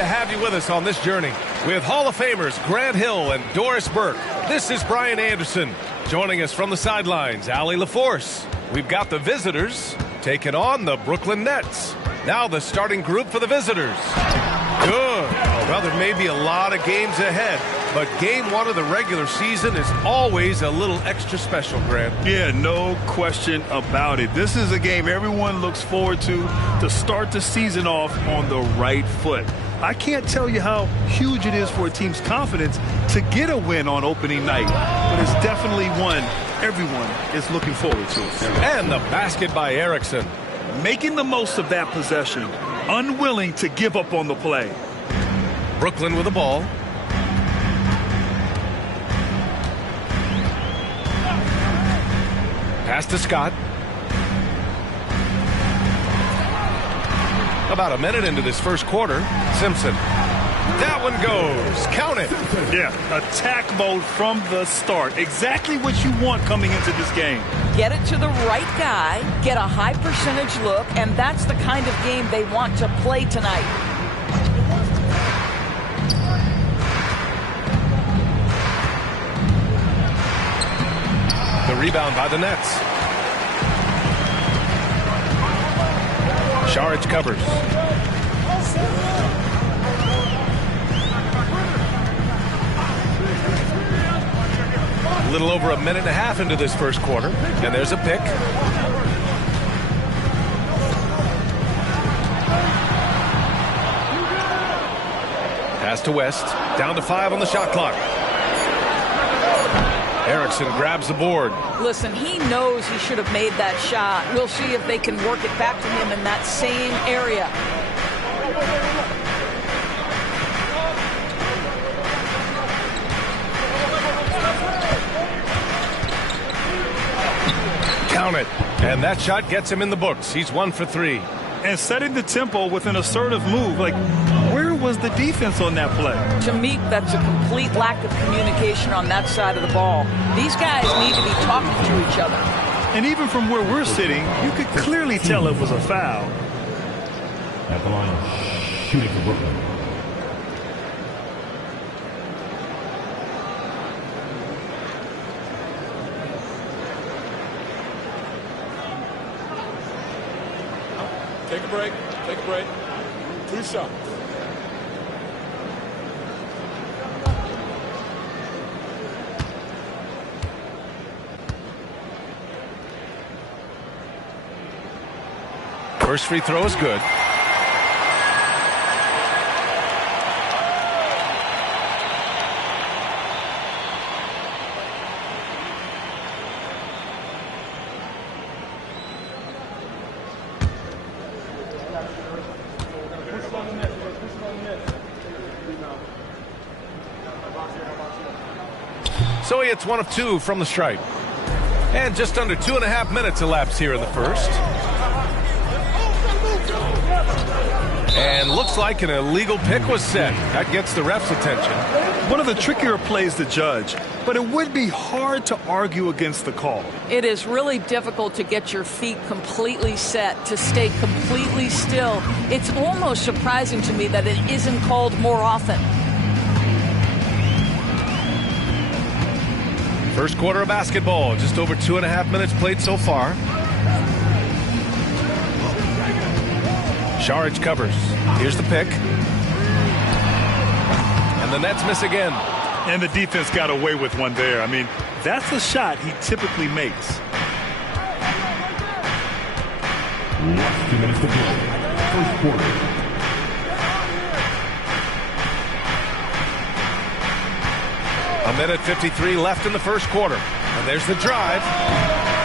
to have you with us on this journey. With Hall of Famers Grant Hill and Doris Burke, this is Brian Anderson. Joining us from the sidelines, Allie LaForce. We've got the visitors taking on the Brooklyn Nets. Now the starting group for the visitors. Good. Well, there may be a lot of games ahead, but game one of the regular season is always a little extra special, Grant. Yeah, no question about it. This is a game everyone looks forward to start the season off on the right foot. I can't tell you how huge it is for a team's confidence to get a win on opening night, but it's definitely one everyone is looking forward to. And the basket by Erickson. Making the most of that possession, unwilling to give up on the play. Brooklyn with the ball. Pass to Scott. About a minute into this first quarter, Simpson. That one goes. Count it. Yeah, attack mode from the start. Exactly what you want coming into this game. Get it to the right guy, get a high percentage look, and that's the kind of game they want to play tonight. The rebound by the Nets. Saric covers. A little over a minute and a half into this first quarter, and there's a pick. Pass to West, down to 5 on the shot clock. Erickson grabs the board. Listen, he knows he should have made that shot. We'll see if they can work it back to him in that same area. Count it. And that shot gets him in the books. He's 1 for 3. And setting the tempo with an assertive move. Like, where was the defense on that play? To me, that's a complete lack of communication on that side of the ball. These guys need to be talking to each other. And even from where we're sitting, you could clearly tell it was a foul. At the line, shooting for Brooklyn. Take a break. Take a break. 2 shots. First free throw is good. So he hits 1 of 2 from the stripe. And just under 2.5 minutes elapsed here in the first. And looks like an illegal pick was set. That gets the ref's attention. One of the trickier plays to judge, but it would be hard to argue against the call. It is really difficult to get your feet completely set, to stay completely still. It's almost surprising to me that it isn't called more often. First quarter of basketball, just over 2.5 minutes played so far. Saric covers. Here's the pick. And the Nets miss again. And the defense got away with one there. I mean, that's a shot he typically makes. Last 2 minutes to play. First quarter. A minute 53 left in the first quarter. And there's the drive.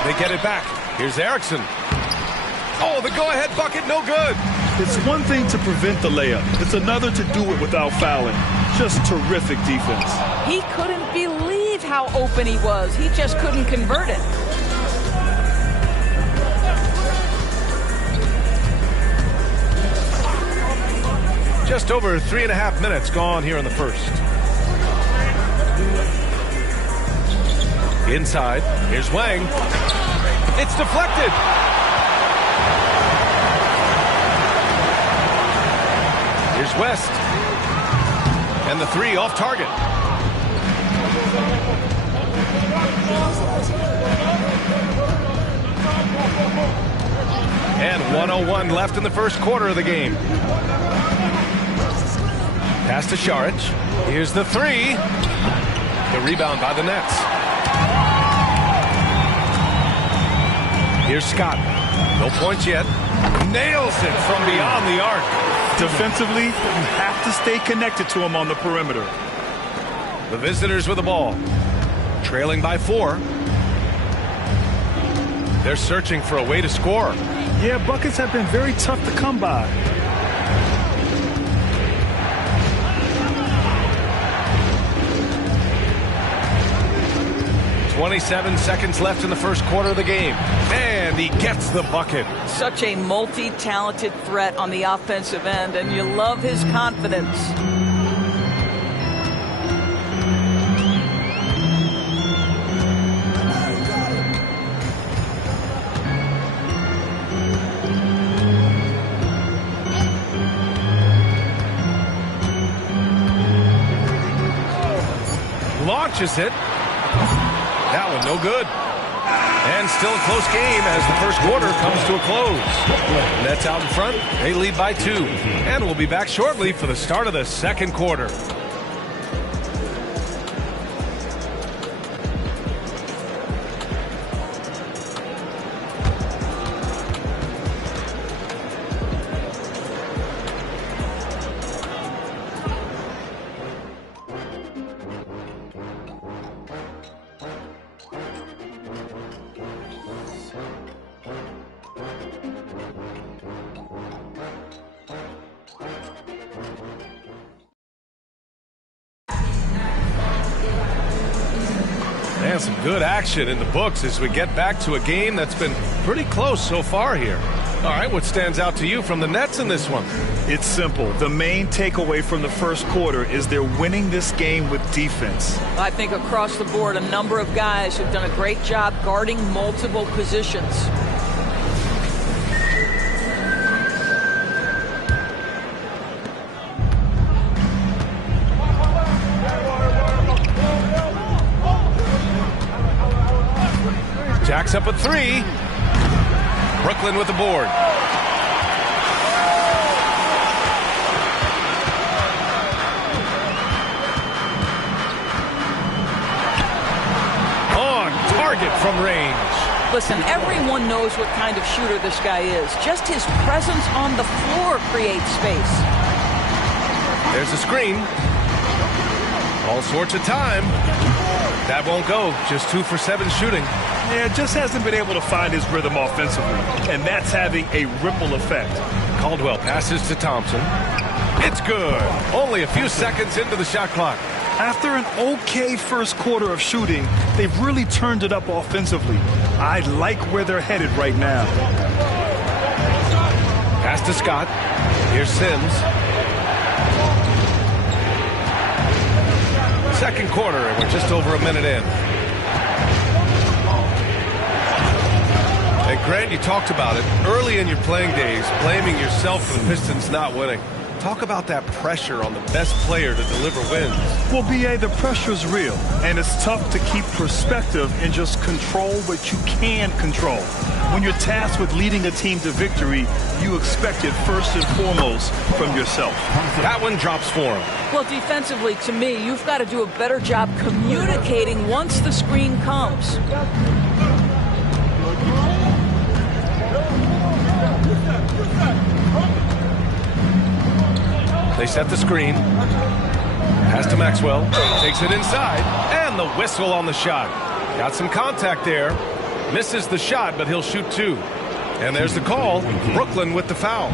They get it back. Here's Erickson. Oh, the go-ahead bucket, no good. It's one thing to prevent the layup. It's another to do it without fouling. Just terrific defense. He couldn't believe how open he was. He just couldn't convert it. Just over 3.5 minutes gone here in the first. Inside, here's Wang. It's deflected. Here's West. And the three off target. And 1:01 left in the first quarter of the game. Pass to Šarić. Here's the three. The rebound by the Nets. Here's Scott. No points yet. Nails it from beyond the arc. Defensively, you have to stay connected to him on the perimeter. The visitors with the ball. Trailing by 4. They're searching for a way to score. Yeah, buckets have been very tough to come by. .27 seconds left in the first quarter of the game. And he gets the bucket. Such a multi-talented threat on the offensive end, and you love his confidence. Launches it. That one no good. And still a close game as the first quarter comes to a close. Nets out in front. They lead by 2. And we'll be back shortly for the start of the second quarter. And some good action in the books as we get back to a game that's been pretty close so far here. All right, what stands out to you from the Nets in this one? It's simple. The main takeaway from the first quarter is they're winning this game with defense. I think across the board, a number of guys have done a great job guarding multiple positions. Jacks up a 3. Brooklyn with the board. On target from range. Listen, everyone knows what kind of shooter this guy is. Just his presence on the floor creates space. There's a screen. All sorts of time. That won't go. Just 2 for 7 shooting. Yeah, just hasn't been able to find his rhythm offensively, and that's having a ripple effect. Caldwell passes to Thompson. It's good. Only a few seconds into the shot clock. After an okay first quarter of shooting, they've really turned it up offensively. I like where they're headed right now. Pass to Scott. Here's Sims. Second quarter, and we're just over a minute in. And Grant, you talked about it early in your playing days, blaming yourself for the Pistons not winning. Talk about that pressure on the best player to deliver wins. Well, B.A., the pressure's real, and it's tough to keep perspective and just control what you can control. When you're tasked with leading a team to victory, you expect it first and foremost from yourself. That one drops for him. Well, defensively, to me, you've got to do a better job communicating once the screen comes. They set the screen. Pass to Maxwell. Takes it inside. And the whistle on the shot. Got some contact there. Misses the shot, but he'll shoot 2. And there's the call. Brooklyn with the foul.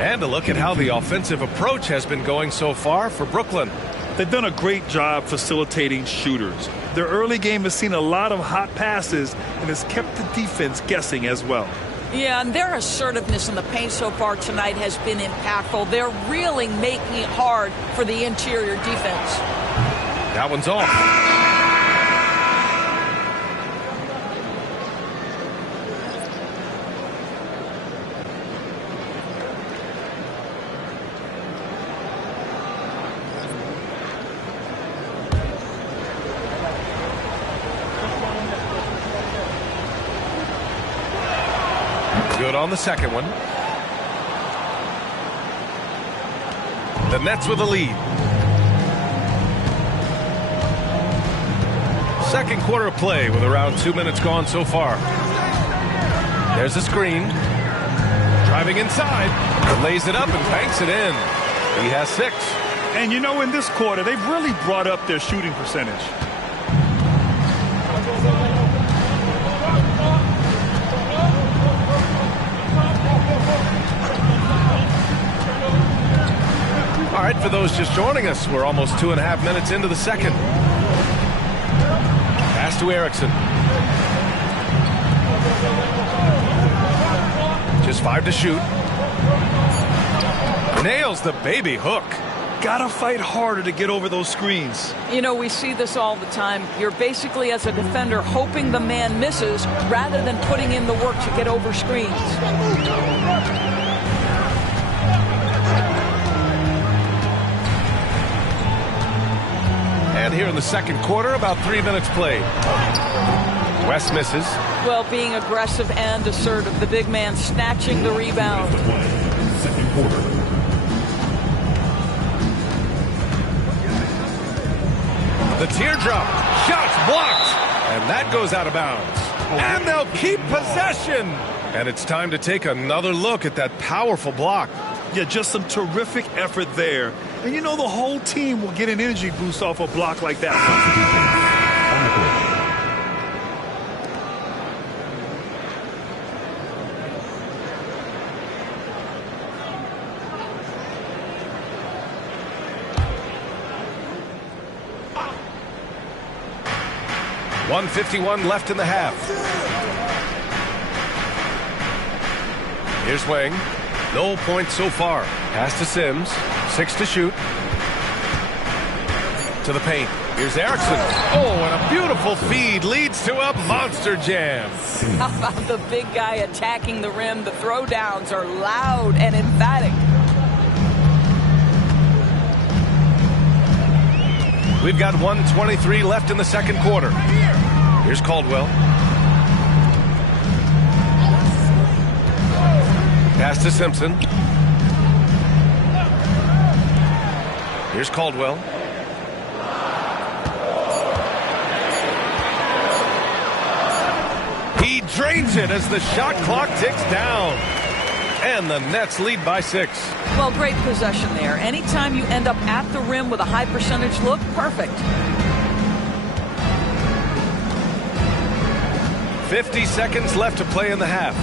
And a look at how the offensive approach has been going so far for Brooklyn. They've done a great job facilitating shooters. Their early game has seen a lot of hot passes and has kept the defense guessing as well. Yeah, and their assertiveness in the paint so far tonight has been impactful. They're really making it hard for the interior defense. That one's off. on the second one. The Nets with a lead. Second quarter of play with around 2 minutes gone so far. There's a screen. Driving inside. Lays it up and banks it in. He has 6. And you know, in this quarter, they've really brought up their shooting percentage. All right, for those just joining us, we're almost 2.5 minutes into the second. Pass to Erickson. Just 5 to shoot. Nails the baby hook. Gotta fight harder to get over those screens. You know, we see this all the time. You're basically, as a defender, hoping the man misses rather than putting in the work to get over screens. And here in the second quarter, about 3 minutes played. West misses. Well, being aggressive and assertive, the big man snatching the rebound. Second quarter. The teardrop. Shots blocked. And that goes out of bounds. And they'll keep possession. And it's time to take another look at that powerful block. Yeah, just some terrific effort there. And you know, the whole team will get an energy boost off a block like that. .151 left in the half. Here's Wang. No points so far. Pass to Sims. 6 to shoot. To the paint. Here's Erickson. Oh, and a beautiful feed leads to a monster jam. How about the big guy attacking the rim? The throwdowns are loud and emphatic. We've got 1:23 left in the second quarter. Here's Caldwell. Pass to Simpson. Here's Caldwell. He drains it as the shot clock ticks down. And the Nets lead by 6. Well, great possession there. Anytime you end up at the rim with a high percentage look, perfect. 50 seconds left to play in the half.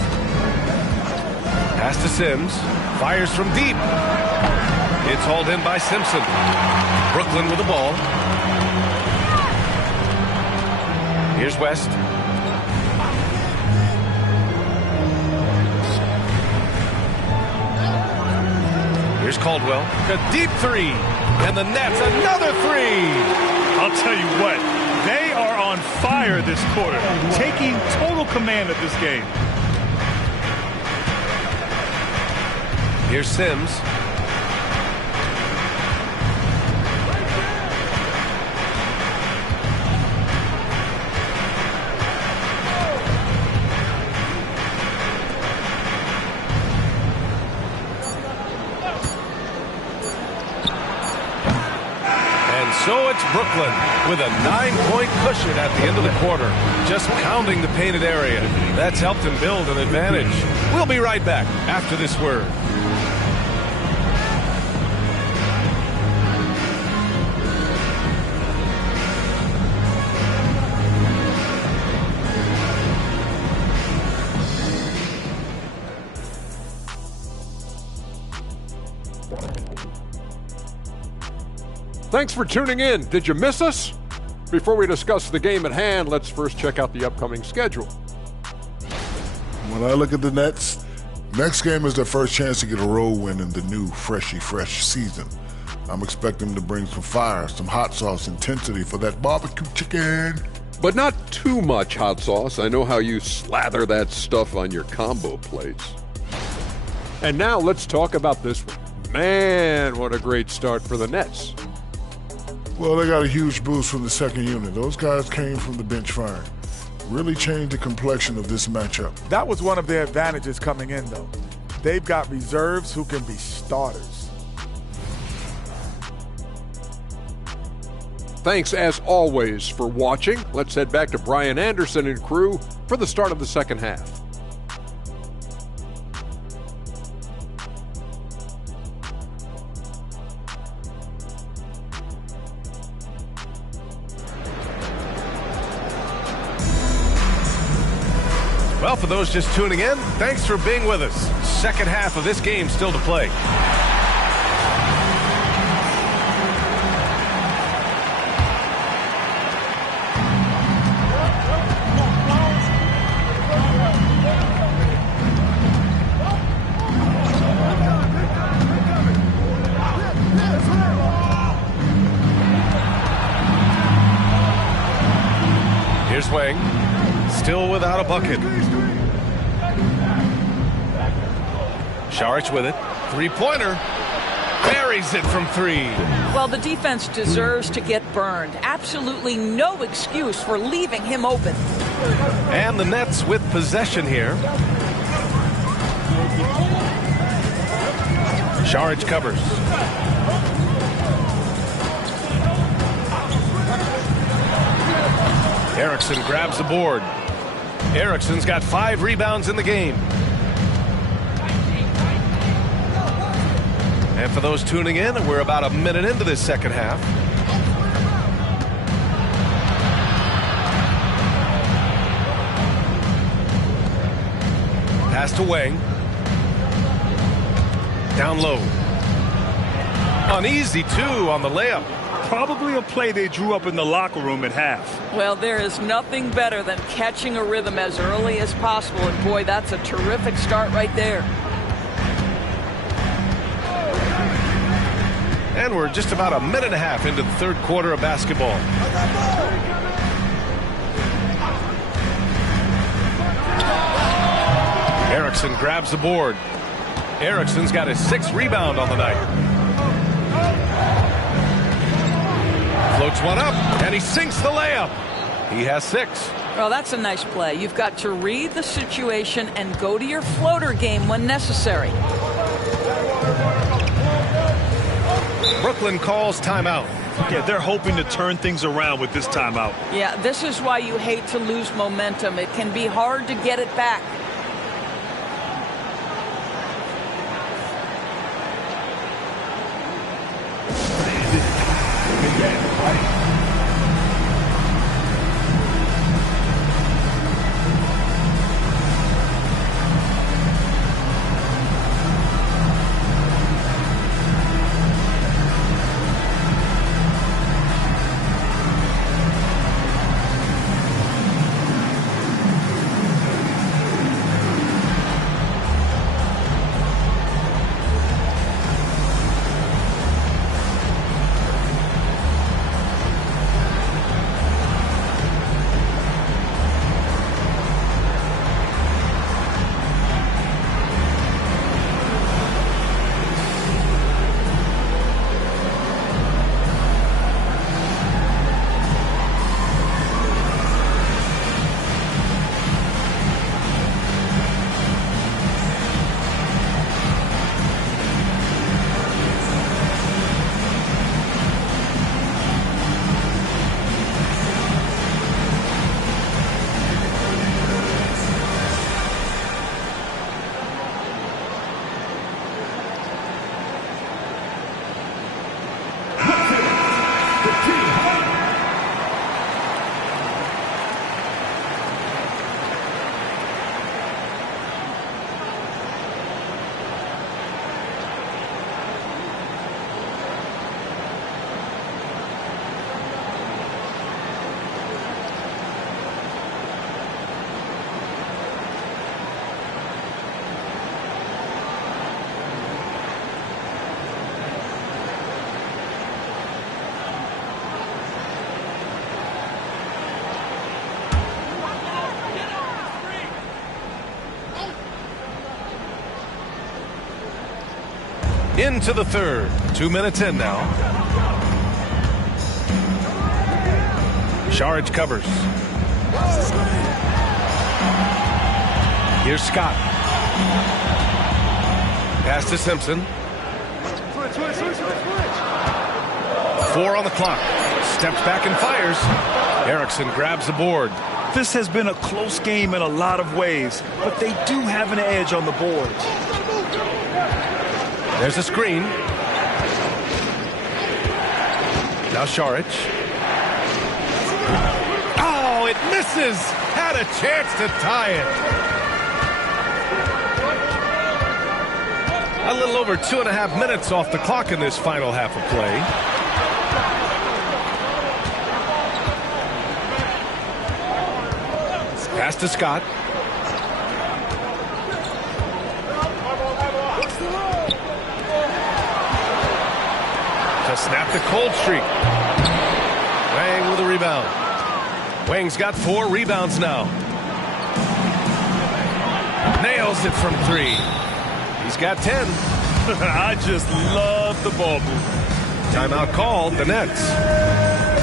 Pass to Sims. Fires from deep. It's hauled in by Simpson. Brooklyn with the ball. Here's West. Here's Caldwell. A deep 3. And the Nets another 3. I'll tell you what, they are on fire this quarter, taking total command of this game. Here's Sims. So it's Brooklyn with a 9-point cushion at the end of the quarter, just pounding the painted area. That's helped them build an advantage. We'll be right back after this word. Thanks for tuning in. Did you miss us? Before we discuss the game at hand, let's first check out the upcoming schedule. When I look at the Nets, next game is their first chance to get a road win in the new fresh season. I'm expecting them to bring some fire, some hot sauce intensity for that barbecue chicken. But not too much hot sauce. I know how you slather that stuff on your combo plates. And now let's talk about this one. Man, what a great start for the Nets. Well, they got a huge boost from the second unit. Those guys came from the bench firing. really changed the complexion of this matchup. That was one of their advantages coming in, though. They've got reserves who can be starters. Thanks, as always, for watching. Let's head back to Brian Anderson and crew for the start of the second half. Well, for those just tuning in, thanks for being with us. Second half of this game still to play. Here's Wang, still without a bucket. Saric with it. Three-pointer. Buries it from three. Well, the defense deserves to get burned. Absolutely no excuse for leaving him open. And the Nets with possession here. Saric covers. Erickson grabs the board. Erickson's got 5 rebounds in the game. And for those tuning in, we're about a minute into this second half. Pass to Wang. Down low. Uneasy, too, on the layup. Probably a play they drew up in the locker room at half. Well, there is nothing better than catching a rhythm as early as possible. And, boy, that's a terrific start right there. And we're just about a minute and a half into the third quarter of basketball. Erickson grabs the board. Erickson's got his 6th rebound on the night. Floats one up, and he sinks the layup. He has 6. Well, that's a nice play. You've got to read the situation and go to your floater game when necessary. Brooklyn calls timeout. Yeah, they're hoping to turn things around with this timeout. Yeah, this is why you hate to lose momentum. It can be hard to get it back. Into the third. 2 minutes in now. Saric covers. Here's Scott. Pass to Simpson. 4 on the clock. Steps back and fires. Erickson grabs the board. This has been a close game in a lot of ways, but they do have an edge on the boards. There's a screen. Now Šarić. Oh, it misses. Had a chance to tie it. A little over 2.5 minutes off the clock in this final half of play. Pass to Scott. To snap the cold streak. Wang with a rebound. Wang's got 4 rebounds now. Nails it from 3. He's got 10. I just love the ball move. Timeout called, the Nets.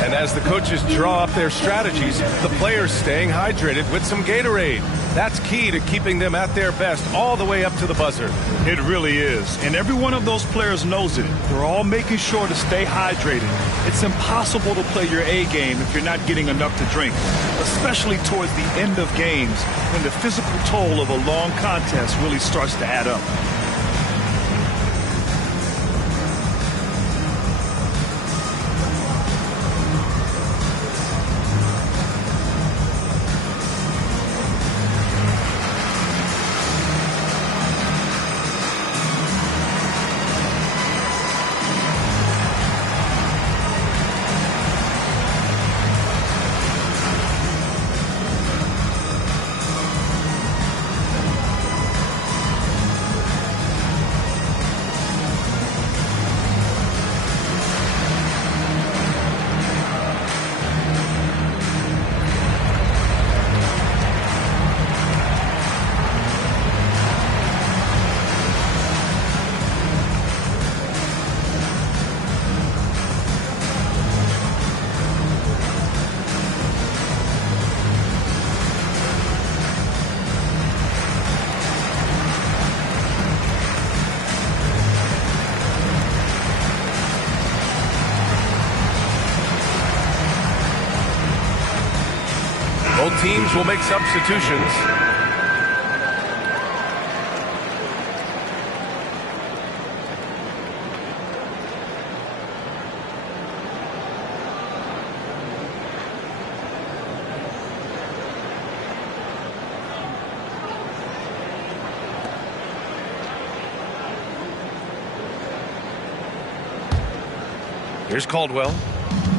And as the coaches draw up their strategies, the players staying hydrated with some Gatorade. That's key to keeping them at their best all the way up to the buzzer. It really is. And every one of those players knows it. They're all making sure to stay hydrated. It's impossible to play your A game if you're not getting enough to drink, especially towards the end of games when the physical toll of a long contest really starts to add up. Both teams will make substitutions. Here's Caldwell.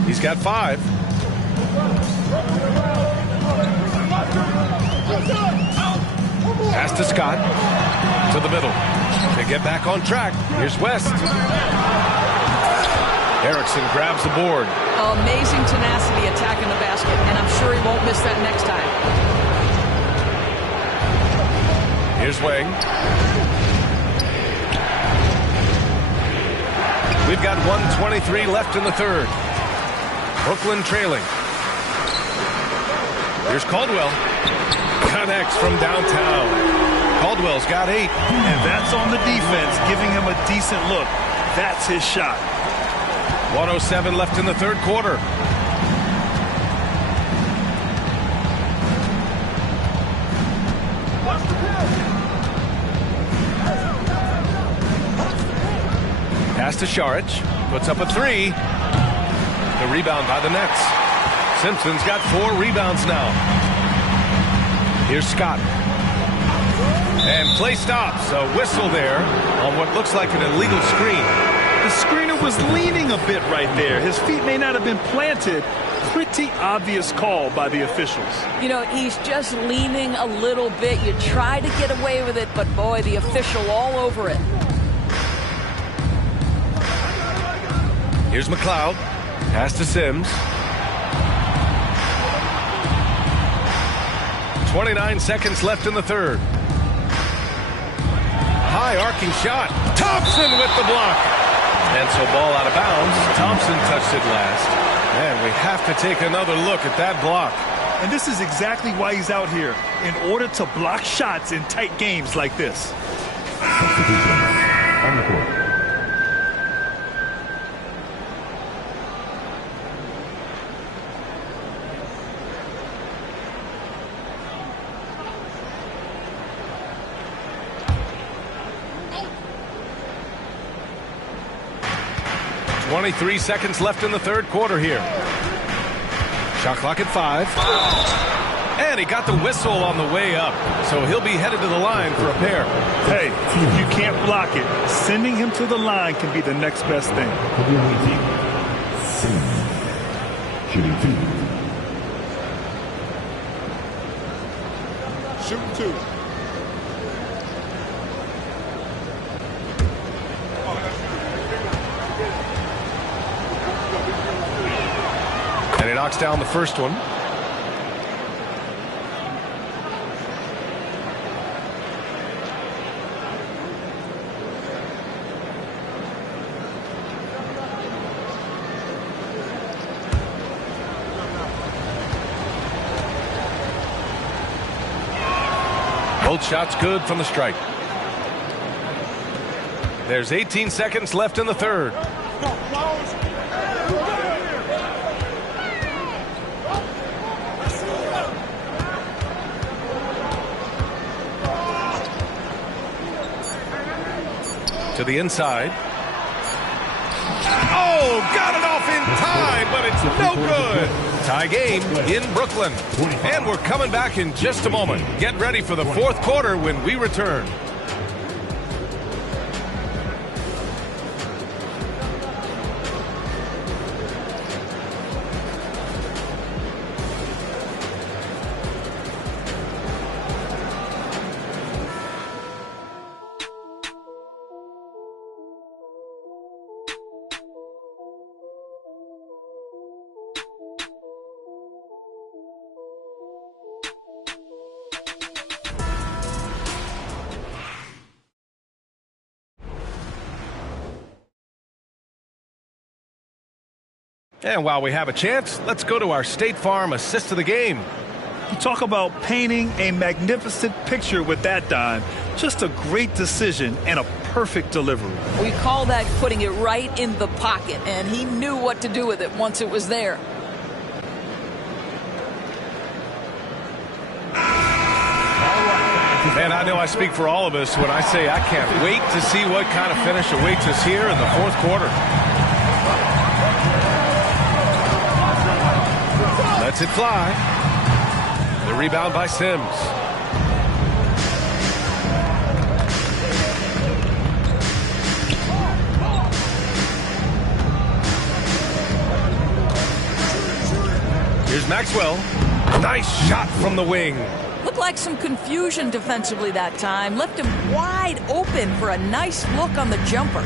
He's got 5. Pass to Scott. To the middle. They get back on track. Here's West. Erickson grabs the board. Amazing tenacity attacking the basket, and I'm sure he won't miss that next time. Here's Wang. We've got 1:23 left in the third. Brooklyn trailing. Here's Caldwell. Connects from downtown. Caldwell's got 8. And that's on the defense, giving him a decent look. That's his shot. 1:07 left in the third quarter. Pass to Šarić. Puts up a 3. The rebound by the Nets. Simpson's got 4 rebounds now. Here's Scott. And play stops. A whistle there on what looks like an illegal screen. The screener was leaning a bit right there. His feet may not have been planted. Pretty obvious call by the officials. You know, he's just leaning a little bit. You try to get away with it, but boy, the official all over it. Here's McLeod. Pass to Sims. 29 seconds left in the third. High arcing shot. Thompson with the block. And so ball out of bounds. Thompson touched it last. And we have to take another look at that block. And this is exactly why he's out here, in order to block shots in tight games like this. Substitutions on the court. .23 seconds left in the third quarter here. Shot clock at 5. And he got the whistle on the way up, so he'll be headed to the line for a pair. Hey, if you can't block it, sending him to the line can be the next best thing. Shooting 2. Shoot 2. And he knocks down the first one. Both shots good from the stripe. There's 18 seconds left in the third. To the inside. Oh, got it off in time, but it's no good. Tie game in Brooklyn. And we're coming back in just a moment. Get ready for the fourth quarter when we return. And while we have a chance, let's go to our State Farm assist of the game. You talk about painting a magnificent picture with that dime. Just a great decision and a perfect delivery. We call that putting it right in the pocket, and he knew what to do with it once it was there. Man, I know I speak for all of us when I say I can't wait to see what kind of finish awaits us here in the fourth quarter. Lets it fly. The rebound by Sims. Here's Maxwell. Nice shot from the wing. Looked like some confusion defensively that time. Left him wide open for a nice look on the jumper.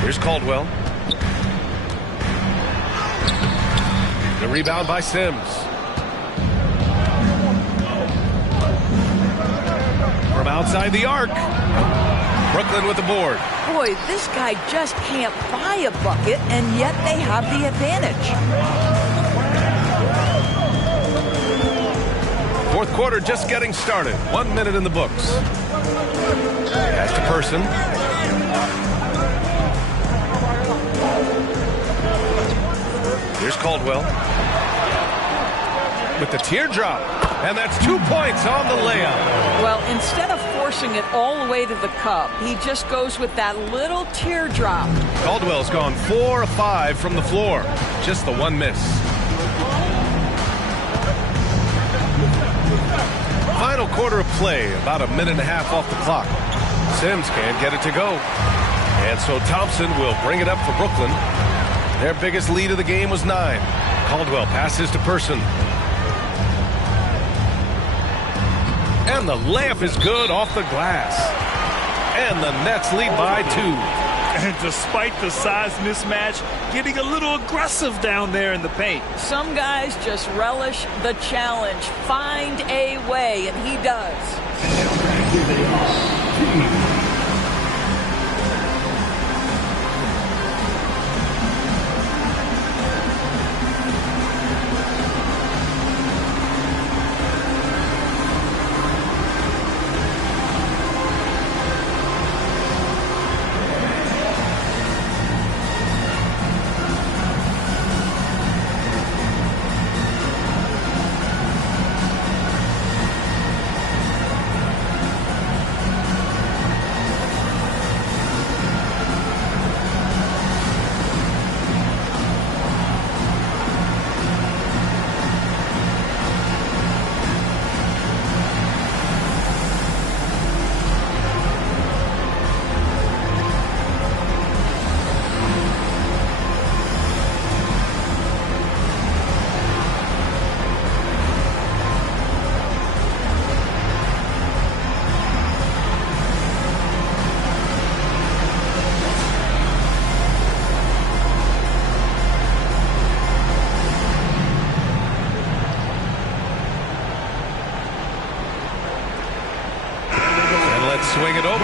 Here's Caldwell. The rebound by Sims. From outside the arc. Brooklyn with the board. Boy, this guy just can't buy a bucket, and yet they have the advantage. Fourth quarter just getting started. 1 minute in the books. Pass to Person. Here's Caldwell. With the teardrop. And that's 2 points on the layup. Well, instead of forcing it all the way to the cup, he just goes with that little teardrop. Caldwell's gone 4 of 5 from the floor. Just the one miss. Final quarter of play, about a minute and a half off the clock. Sims can't get it to go. And so Thompson will bring it up for Brooklyn. Their biggest lead of the game was 9. Caldwell passes to Person. And the layup is good off the glass. And the Nets lead by 2. And despite the size mismatch, getting a little aggressive down there in the paint. Some guys just relish the challenge. Find a way, and he does.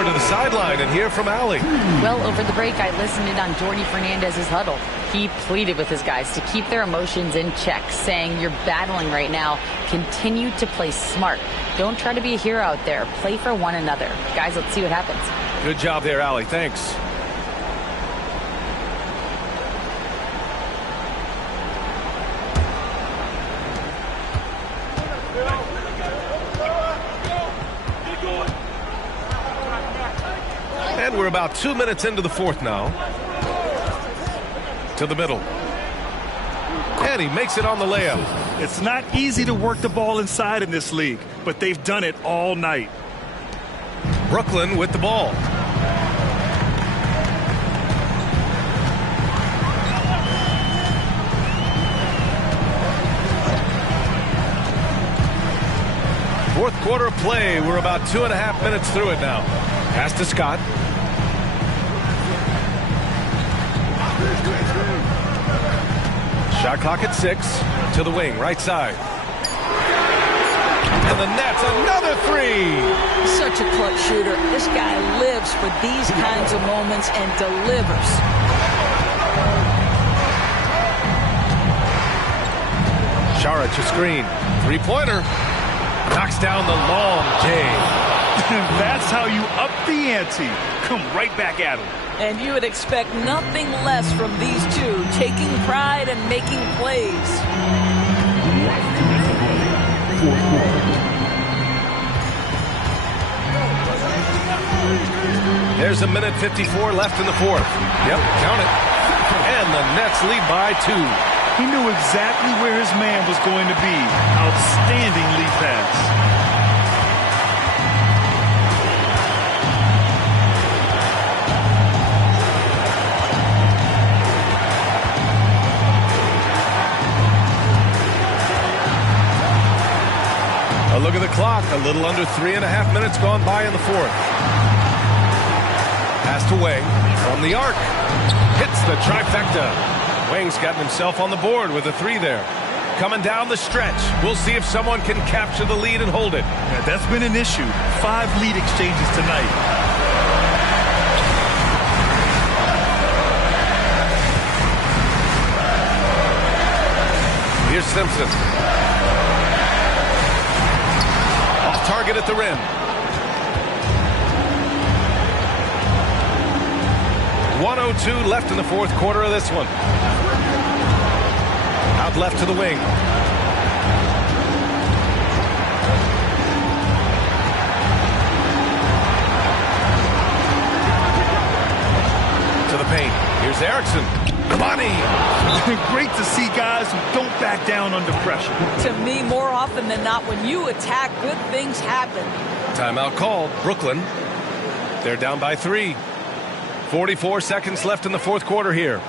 to the sideline and hear from Allie. Well, over the break, I listened in on Jordy Fernandez's huddle. He pleaded with his guys to keep their emotions in check, saying, "You're battling right now. Continue to play smart. Don't try to be a hero out there. Play for one another." Guys, let's see what happens. Good job there, Allie. Thanks. And we're about 2 minutes into the fourth now. To the middle. And he makes it on the layup. It's not easy to work the ball inside in this league, but they've done it all night. Brooklyn with the ball. Fourth quarter play. We're about 2.5 minutes through it now. Pass to Scott. Shot clock at 6. To the wing, right side. And the Nets, another three. Such a clutch shooter. This guy lives for these kinds of moments and delivers. Saric a screen. Three-pointer. Knocks down the long J. That's how you up the ante. Come right back at him. And you would expect nothing less from these two, taking pride and making plays. There's a minute 54 left in the fourth. Yep, count it. And the Nets lead by 2. He knew exactly where his man was going to be. Outstanding lead pass. A look at the clock. A little under 3.5 minutes gone by in the fourth. Passed away from the arc. Hits the trifecta. Wang's gotten himself on the board with a 3 there. Coming down the stretch. We'll see if someone can capture the lead and hold it. Yeah, that's been an issue. 5 lead exchanges tonight. Here's Simpson. Off target at the rim. 1:02 left in the fourth quarter of this one. Out left to the wing. To the paint. Here's Erickson. Money. Great to see guys who don't back down under pressure. To me, more often than not, when you attack, good things happen. Timeout called. Brooklyn. They're down by 3. 44 seconds left in the fourth quarter here.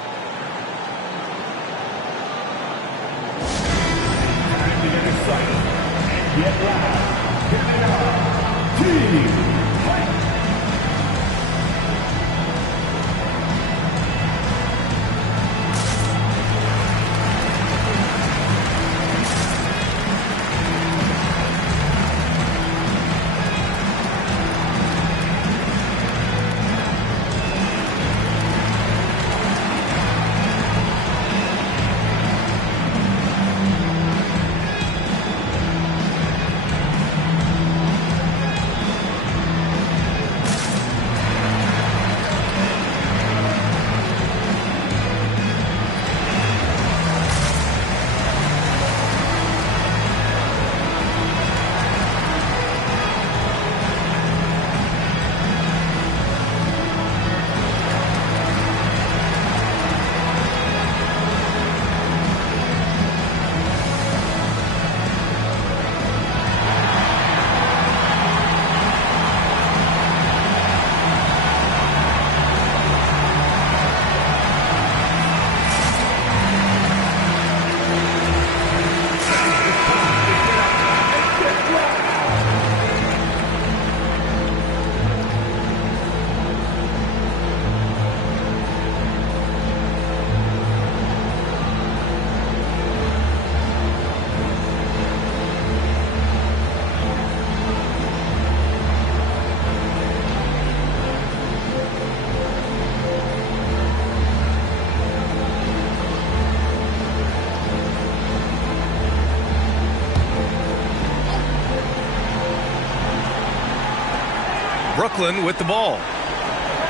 Brooklyn with the ball.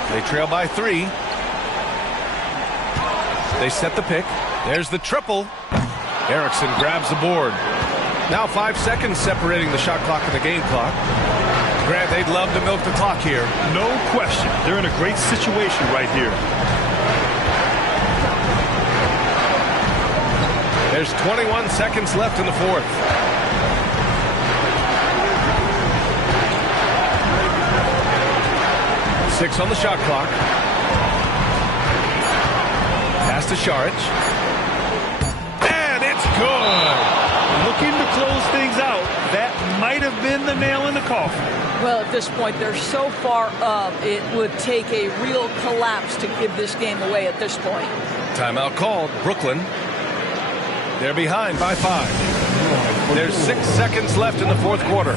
They trail by 3. They set the pick. There's the triple. Erickson grabs the board. Now 5 seconds separating the shot clock and the game clock. Grant, they'd love to milk the clock here. No question. They're in a great situation right here. There's 21 seconds left in the fourth. Six on the shot clock. Pass to Šarić. And it's good. Looking to close things out. That might have been the nail in the coffin. Well, at this point, they're so far up, it would take a real collapse to give this game away at this point. Timeout called. Brooklyn. They're behind by 5. There's 6 seconds left in the fourth quarter.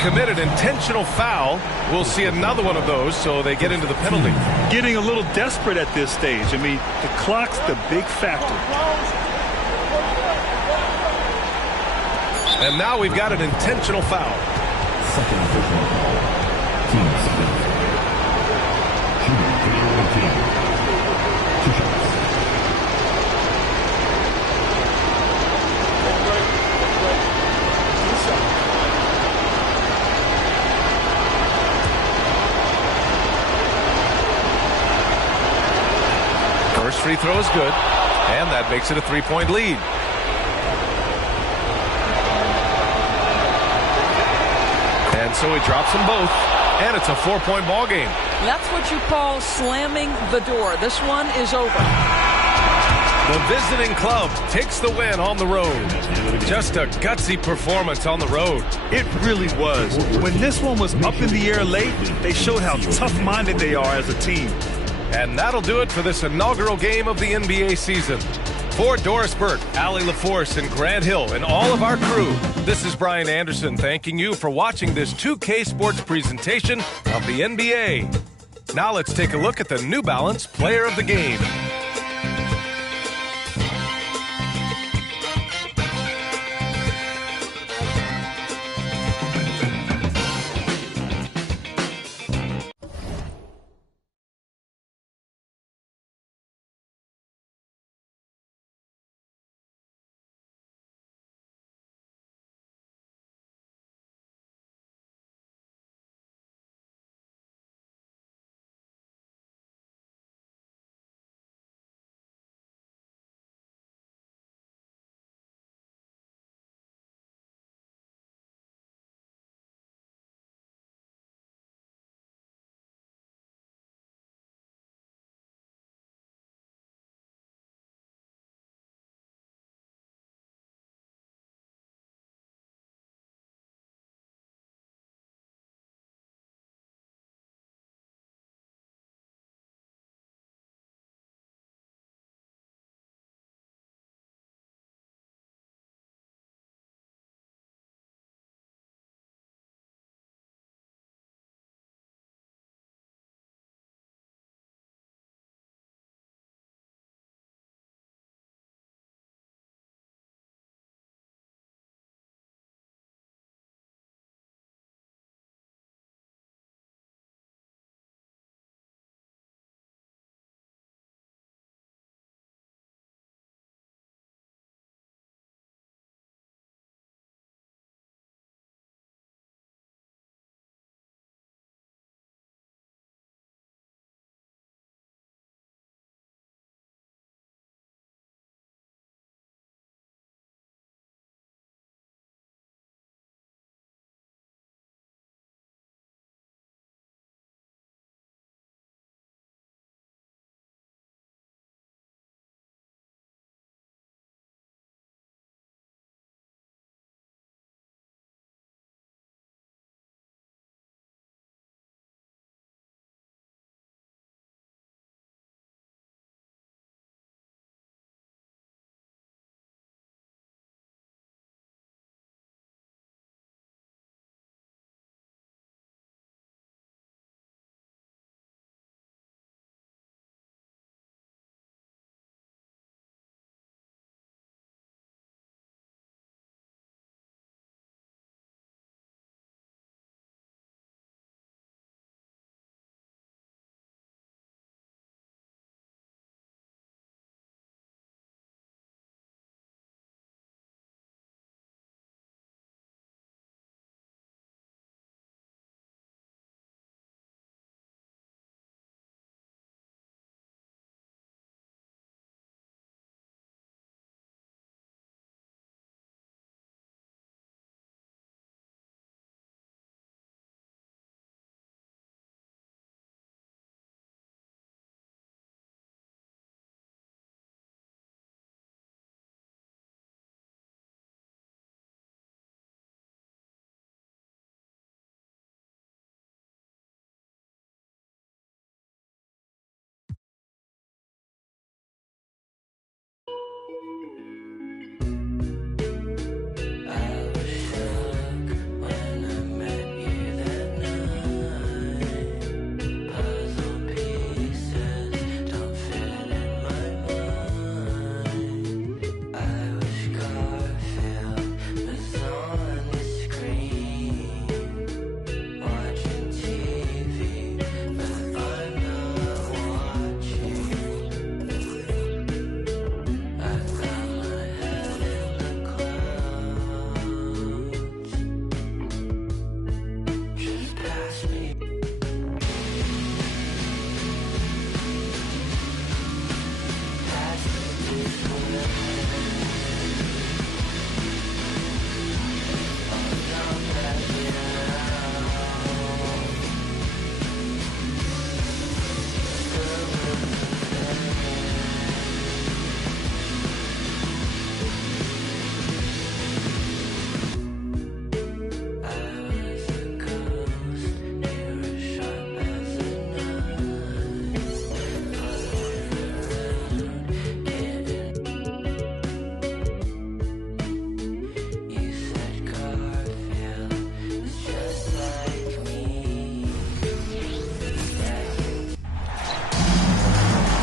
committed intentional foul. We'll see another one of those, so they get into the penalty. Getting a little desperate at this stage. I mean, the clock's the big factor. And now we've got an intentional foul. Second personal foul. Team split. Shooting clear on team. 2 shots. First free throw is good, and that makes it a 3-point lead. And so he drops them both, and it's a 4-point ball game. That's what you call slamming the door. This one is over. The visiting club takes the win on the road. Just a gutsy performance on the road. It really was. When this one was up in the air late, they showed how tough-minded they are as a team. And that'll do it for this inaugural game of the NBA season. For Doris Burke, Allie LaForce, and Grant Hill, and all of our crew, this is Brian Anderson thanking you for watching this 2K Sports presentation of the NBA. Now let's take a look at the New Balance Player of the Game.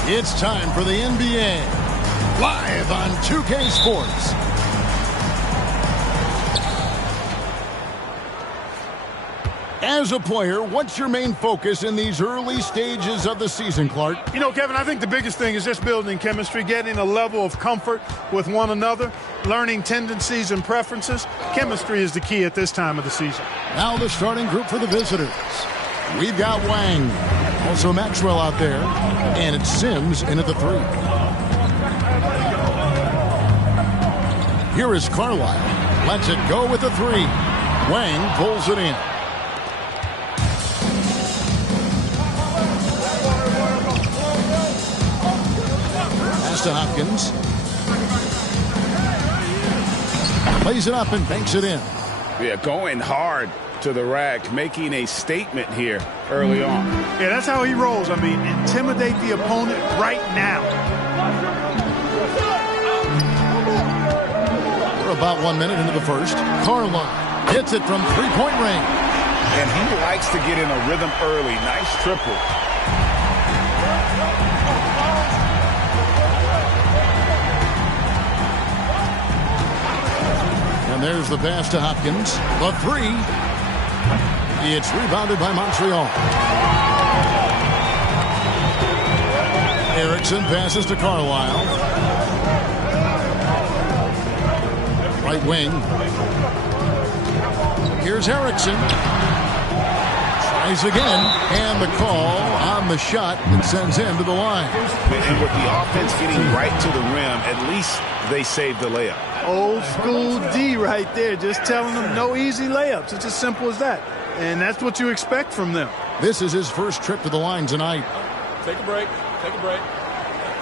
It's time for the NBA, live on 2K Sports. As a player, what's your main focus in these early stages of the season, Clark? You know, Kevin, I think the biggest thing is just building chemistry, getting a level of comfort with one another, learning tendencies and preferences. Chemistry is the key at this time of the season. Now the starting group for the visitors. We've got Wang, also Maxwell out there, and it's Sims in at the 3. Here is Carlisle. Lets it go with the 3. Wang pulls it in. Pass to Hopkins. Plays it up and banks it in. Yeah, going hard to the rack, making a statement here early on. Yeah, that's how he rolls. I mean, intimidate the opponent right now. We're about 1 minute into the first. Carlisle hits it from three-point range. And he likes to get in a rhythm early. Nice triple. And there's the pass to Hopkins. The 3. It's rebounded by Montreal. Erickson passes to Carlisle. Right wing. Here's Erickson. Tries again. And the call on the shot that sends him to the line. And with the offense getting right to the rim, at least they saved the layup. Old school D right there, just telling them no easy layups. It's as simple as that. And that's what you expect from them. This is his first trip to the line tonight. Take a break. Take a break.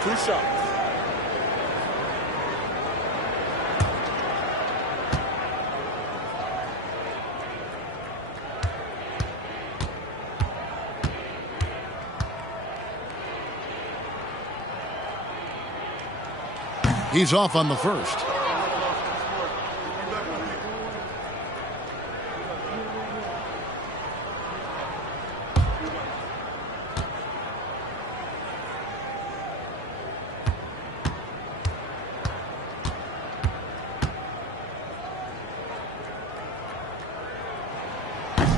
2 shots. He's off on the first.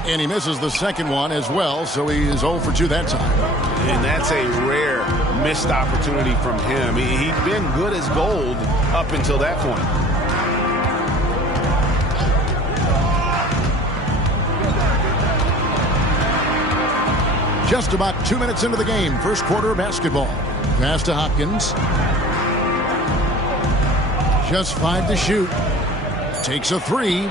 And he misses the second one as well, so he is 0 for 2 that time. And that's a rare missed opportunity from him. He'd been good as gold up until that point. Just about 2 minutes into the game, first quarter of basketball. Pass to Hopkins. Just 5 to shoot. Takes a 3.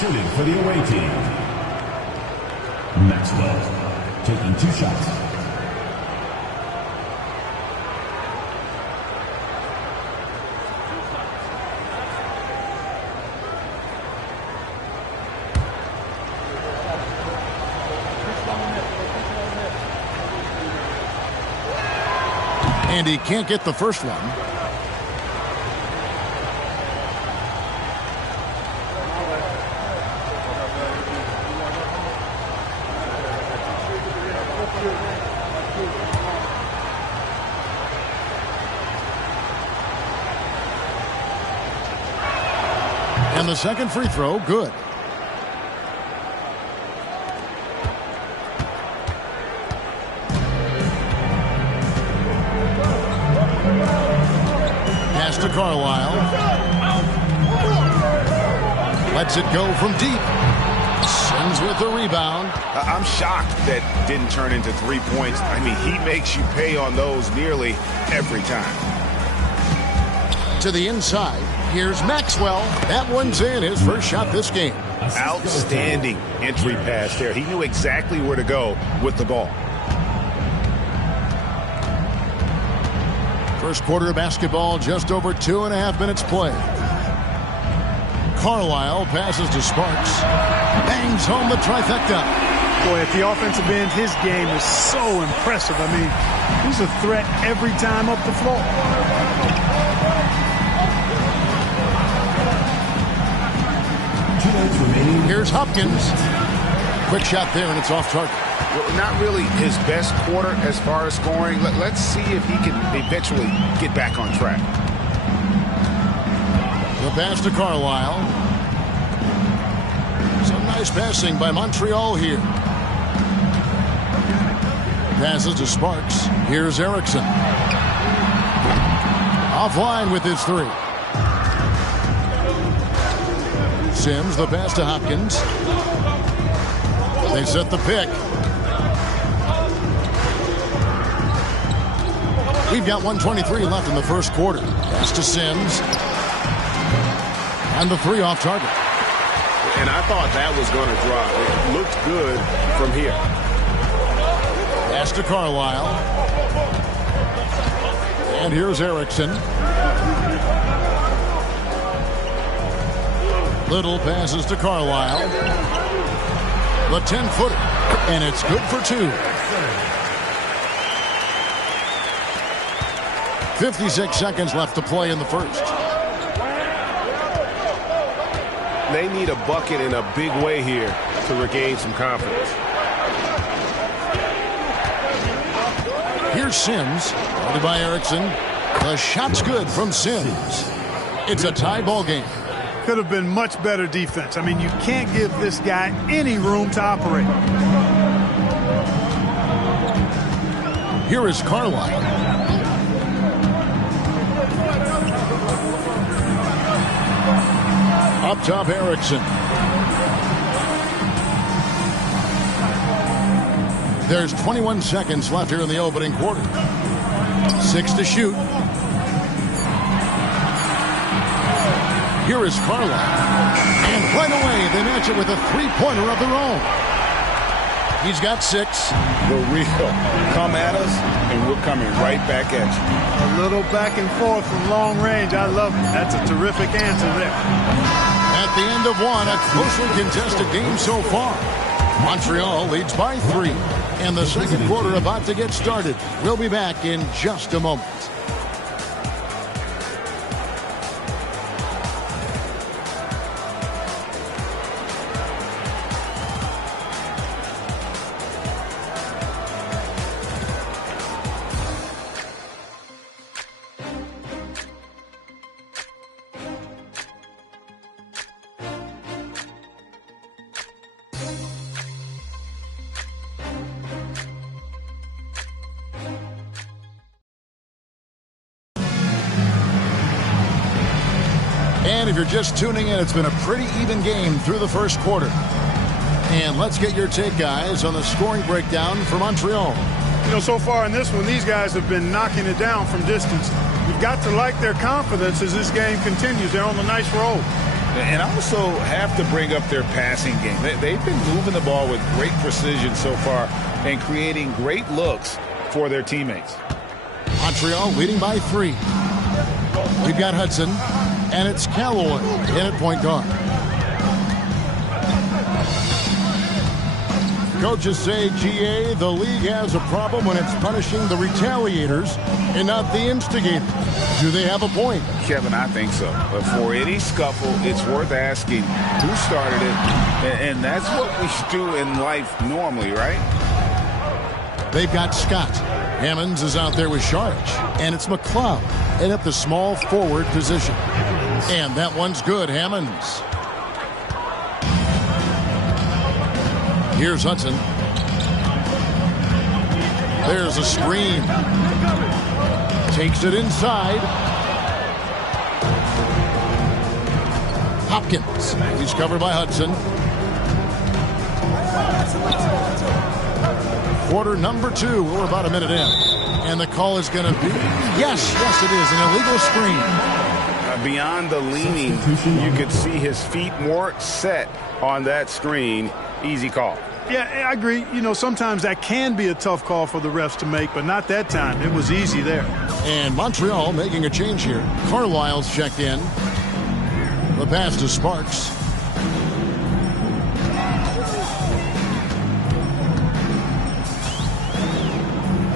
Shooting for the away team. Maxwell taking 2 shots. And he can't get the first one. And the second free throw, good. Pass to Carlisle. Lets it go from deep. Sends with the rebound. I'm shocked that didn't turn into 3 points. I mean, he makes you pay on those nearly every time. To the inside. Here's Maxwell. That one's in, his first shot this game. Outstanding entry pass there. He knew exactly where to go with the ball. First quarter of basketball, just over 2.5 minutes play. Carlisle passes to Sparks. Bangs home the trifecta. Boy, at the offensive end, his game is so impressive. I mean, he's a threat every time up the floor. 2 minutes remaining in Here's Hopkins. Quick shot there, and it's off target. Well, not really his best quarter as far as scoring. Let's see if he can eventually get back on track. The pass to Carlisle. Some nice passing by Montreal here. Passes to Sparks. Here's Erickson. Offline with his three. Sims, the pass to Hopkins. They set the pick. We've got 1:23 left in the first quarter. Pass to Sims. And the three off target. And I thought that was going to drop. It looked good from here. Pass to Carlisle. And here's Erickson. Little passes to Carlisle. The 10-footer. And it's good for two. 56 seconds left to play in the first. They need a bucket in a big way here to regain some confidence. Here's Sims, guarded by Erickson. The shot's good from Sims. It's a tie ball game. Could have been much better defense. I mean, you can't give this guy any room to operate. Here is Carlisle. Up top, Erickson. There's 21 seconds left here in the opening quarter. 6 to shoot. Here is Carlisle. And right away, they match it with a three-pointer of their own. He's got 6. The real. Come at us, and we're coming right back at you. A little back and forth from long range. I love it. That's a terrific answer there. At the end of one, a closely contested game so far. Montreal leads by 3. And the second quarter about to get started. We'll be back in just a moment. And if you're just tuning in, it's been a pretty even game through the first quarter. And let's get your take, guys, on the scoring breakdown for Montreal. You know, so far in this one, these guys have been knocking it down from distance. You've got to like their confidence as this game continues. They're on a nice roll. And also have to bring up their passing game. They've been moving the ball with great precision so far and creating great looks for their teammates. Montreal leading by 3. We've got Hudson. And it's Callaway in at point guard. Coaches say, GA, the league has a problem when it's punishing the retaliators and not the instigators. Do they have a point? Kevin, I think so. But for any scuffle, it's worth asking who started it. And that's what we should do in life normally, right? They've got Scott. Hammonds is out there with Sharge. And it's McLeod in at the small forward position. And that one's good, Hammonds. Here's Hudson. There's a screen. Takes it inside. Hopkins. He's covered by Hudson. Quarter number 2. We're about a minute in. And the call is going to be, yes, it is, an illegal screen. Beyond the leaning, you could see his feet more set on that screen. Easy call. Yeah, I agree. You know, sometimes that can be a tough call for the refs to make, but not that time. It was easy there. And Montreal making a change here. Carlisle's checked in. The pass to Sparks.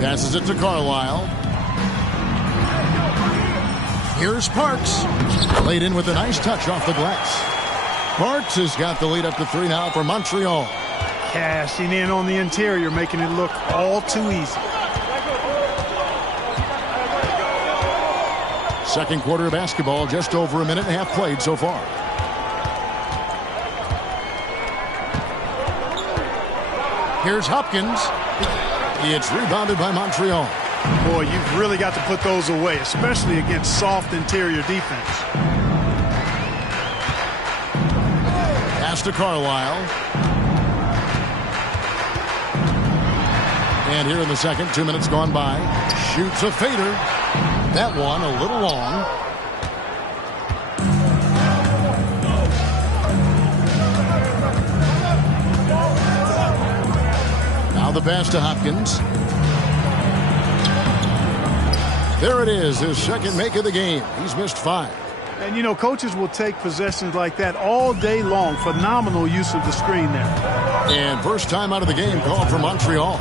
Passes it to Carlisle. Here's Sparks. Laid in with a nice touch off the glass. Parks has got the lead up to 3 now for Montreal. Cashing in on the interior, making it look all too easy. Second quarter of basketball, just over a minute and a half played so far. Here's Hopkins. It's rebounded by Montreal. Boy, you've really got to put those away, especially against soft interior defense. Pass to Carlisle. And here in the second, 2 minutes gone by. Shoots a fader. That one a little long. Now the pass to Hopkins. There it is, his second make of the game. He's missed 5. And, you know, coaches will take possessions like that all day long. Phenomenal use of the screen there. And first time out of the game called for Montreal.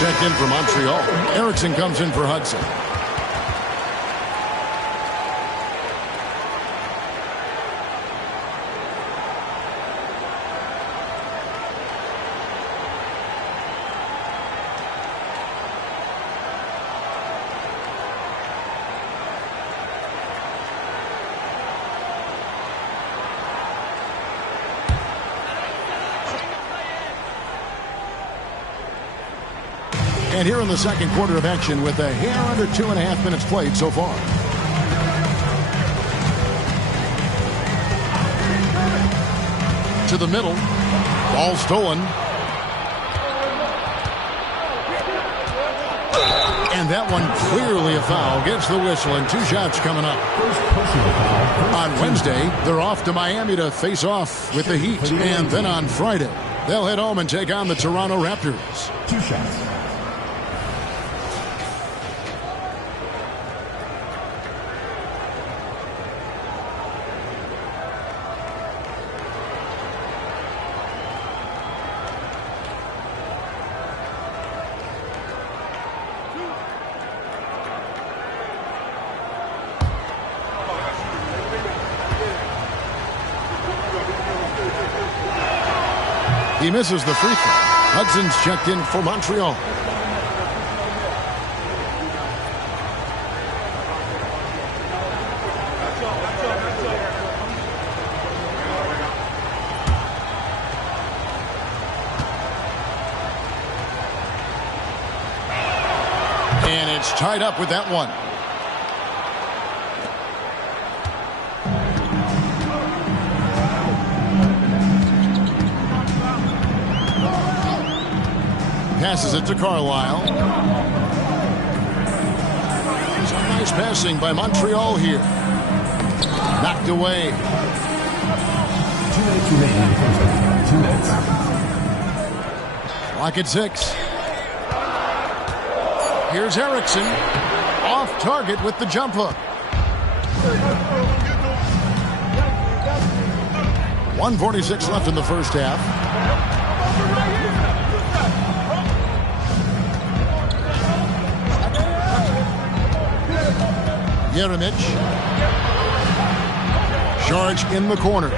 Checked in for Montreal. Erickson comes in for Hudson. And here in the second quarter of action with a hair under 2.5 minutes played so far. To the middle. Ball stolen. And that one clearly a foul. Gets the whistle and 2 shots coming up. On Wednesday, they're off to Miami to face off with the Heat. And then on Friday, they'll head home and take on the Toronto Raptors. 2 shots. He misses the free throw. Hudson's checked in for Montreal. And it's tied up with that one. Passes it to Carlisle. Some nice passing by Montreal here. Knocked away. 2 minutes remaining in the first half. 2 minutes. Clock at 6. Here's Erickson. Off target with the jump hook. 1:46 left in the first half. Jeremic. Charge in the corner.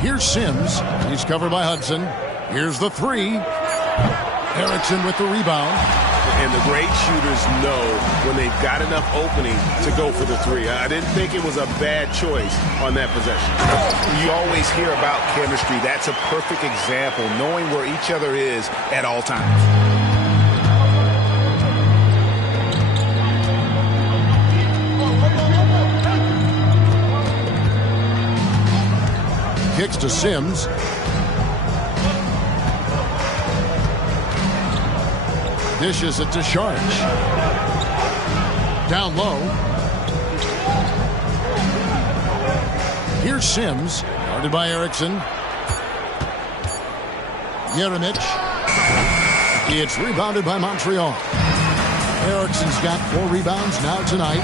Here's Sims. He's covered by Hudson. Here's the three. Erickson with the rebound. And the great shooters know when they've got enough opening to go for the three. I didn't think it was a bad choice on that possession. You always hear about chemistry. That's a perfect example, knowing where each other is at all times. Kicks to Sims. Dishes it to Sharch. Down low. Here's Sims. Guarded by Erickson. Jeremic. It's rebounded by Montreal. Erickson's got 4 rebounds now tonight.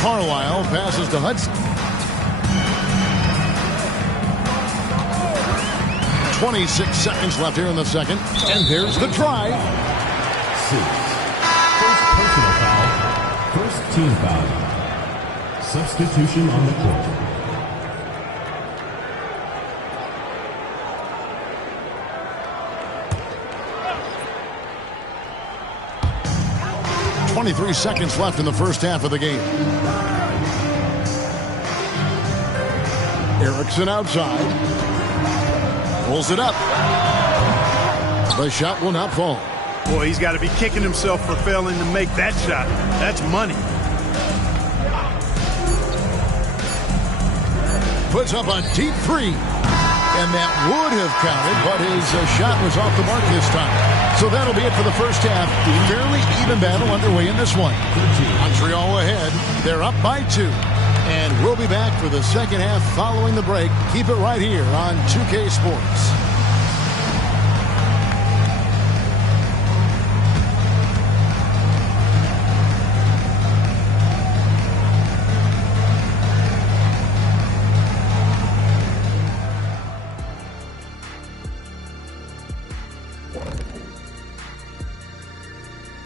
Carlisle passes to Hudson. 26 seconds left here in the second. And there's the try. First personal foul. First team foul. Substitution on the court. .23 seconds left in the first half of the game. Erickson outside. Pulls it up. The shot will not fall. Boy, he's got to be kicking himself for failing to make that shot. That's money. Puts up a deep three. And that would have counted, but his shot was off the mark this time. So that'll be it for the first half. Fairly even battle underway in this one. Montreal ahead. They're up by 2. And we'll be back for the second half following the break. Keep it right here on 2K Sports.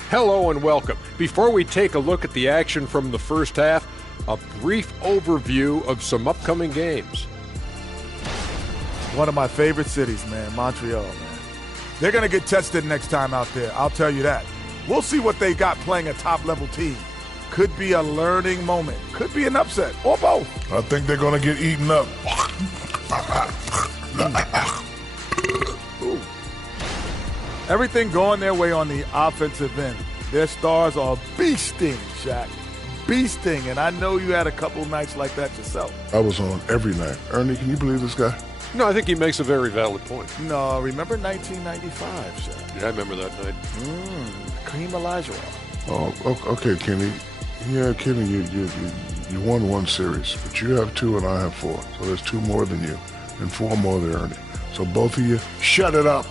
Hello and welcome. Before we take a look at the action from the first half, a brief overview of some upcoming games. One of my favorite cities, man, Montreal, man. They're going to get tested next time out there, I'll tell you that. We'll see what they got playing a top-level team. Could be a learning moment. Could be an upset, or both. I think they're going to get eaten up. Ooh. Everything going their way on the offensive end. Their stars are beasting, Shaq. Beasting, and I know you had a couple nights like that yourself. I was on every night. Ernie, can you believe this guy? No, I think he makes a very valid point. No, remember 1995, Shaq? Yeah, I remember that night. Kareem Olajuwon. Oh, okay, Kenny. Yeah, Kenny, you won 1 series, but you have 2 and I have 4. So there's 2 more than you and 4 more than Ernie. So both of you, shut it up.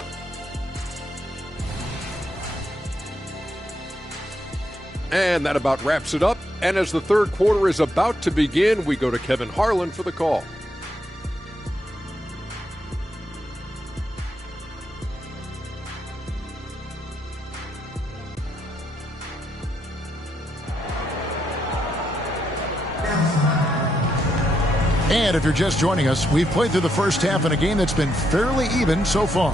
And that about wraps it up. And as the third quarter is about to begin, we go to Kevin Harlan for the call. And if you're just joining us, we've played through the first half in a game that's been fairly even so far.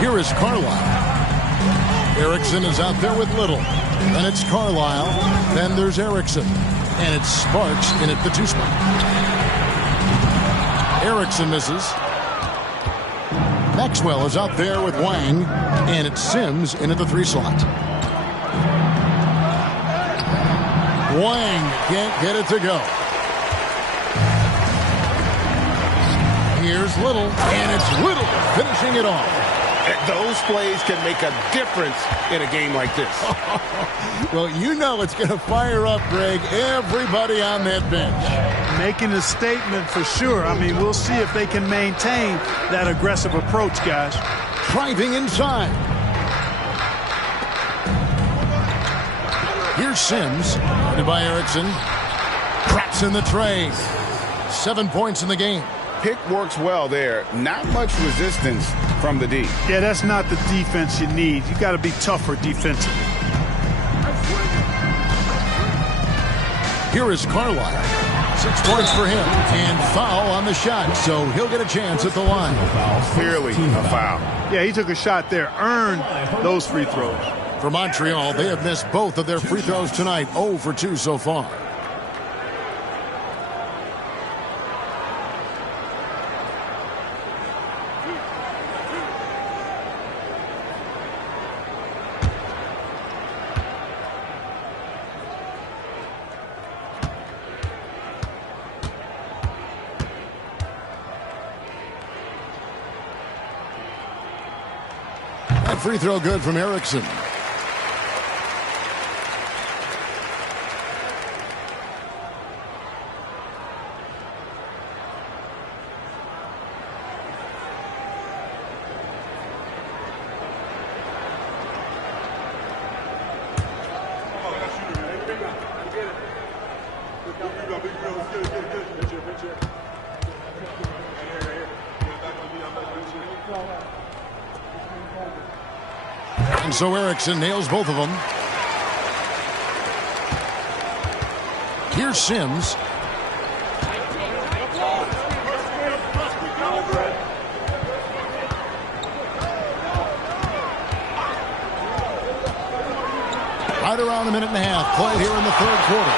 Here is Carlisle. Erickson is out there with Little. Then it's Carlisle. Then there's Erickson. And it's Sparks in at the 2 spot. Erickson misses. Maxwell is out there with Wang. And it's Sims in at the 3 slot. Wang can't get it to go. Here's Little. And it's Little finishing it off. Those plays can make a difference in a game like this. Well, you know it's going to fire up, Greg, everybody on that bench. Making a statement for sure. I mean, we'll see if they can maintain that aggressive approach, guys. Driving inside. Here's Sims, guarded by Erickson. Traps in the tray. 7 points in the game. pick works well there. Not much resistance from the D. Yeah, that's not the defense you need. You got to be tougher defensively. Here is Carlisle. 6 points for him. And foul on the shot, so he'll get a chance at the line. Clearly a foul. Yeah, he took a shot there, earned those free throws. For Montreal, they have missed both of their free throws tonight, 0 for 2 so far. That free throw good from Erickson. And so Erickson nails both of them. Here's Sims. Right around a minute and a half played here in the third quarter.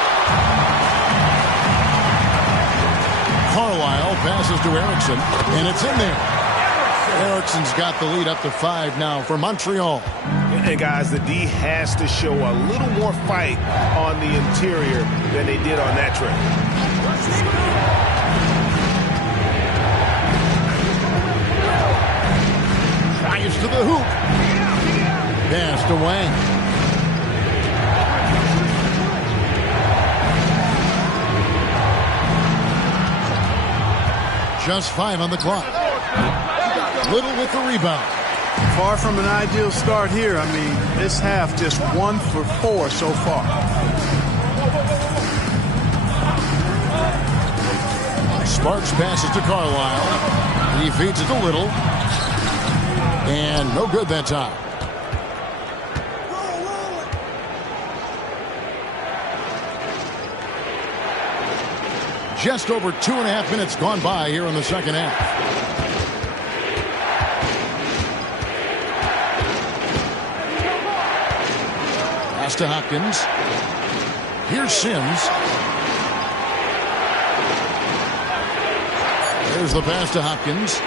Carlisle passes to Erickson, and it's in there. Erickson's got the lead up to 5 now for Montreal. And guys, the D has to show a little more fight on the interior than they did on that trip. Tries to the hoop. Pass to Wang. Just 5 on the clock. Little with the rebound. Far from an ideal start here. I mean, this half just 1 for 4 so far. Sparks passes to Carlisle. He feeds it to Little. And no good that time. Just over 2.5 minutes gone by here in the second half. Pass to Hopkins. Here's Sims. There's the pass to Hopkins.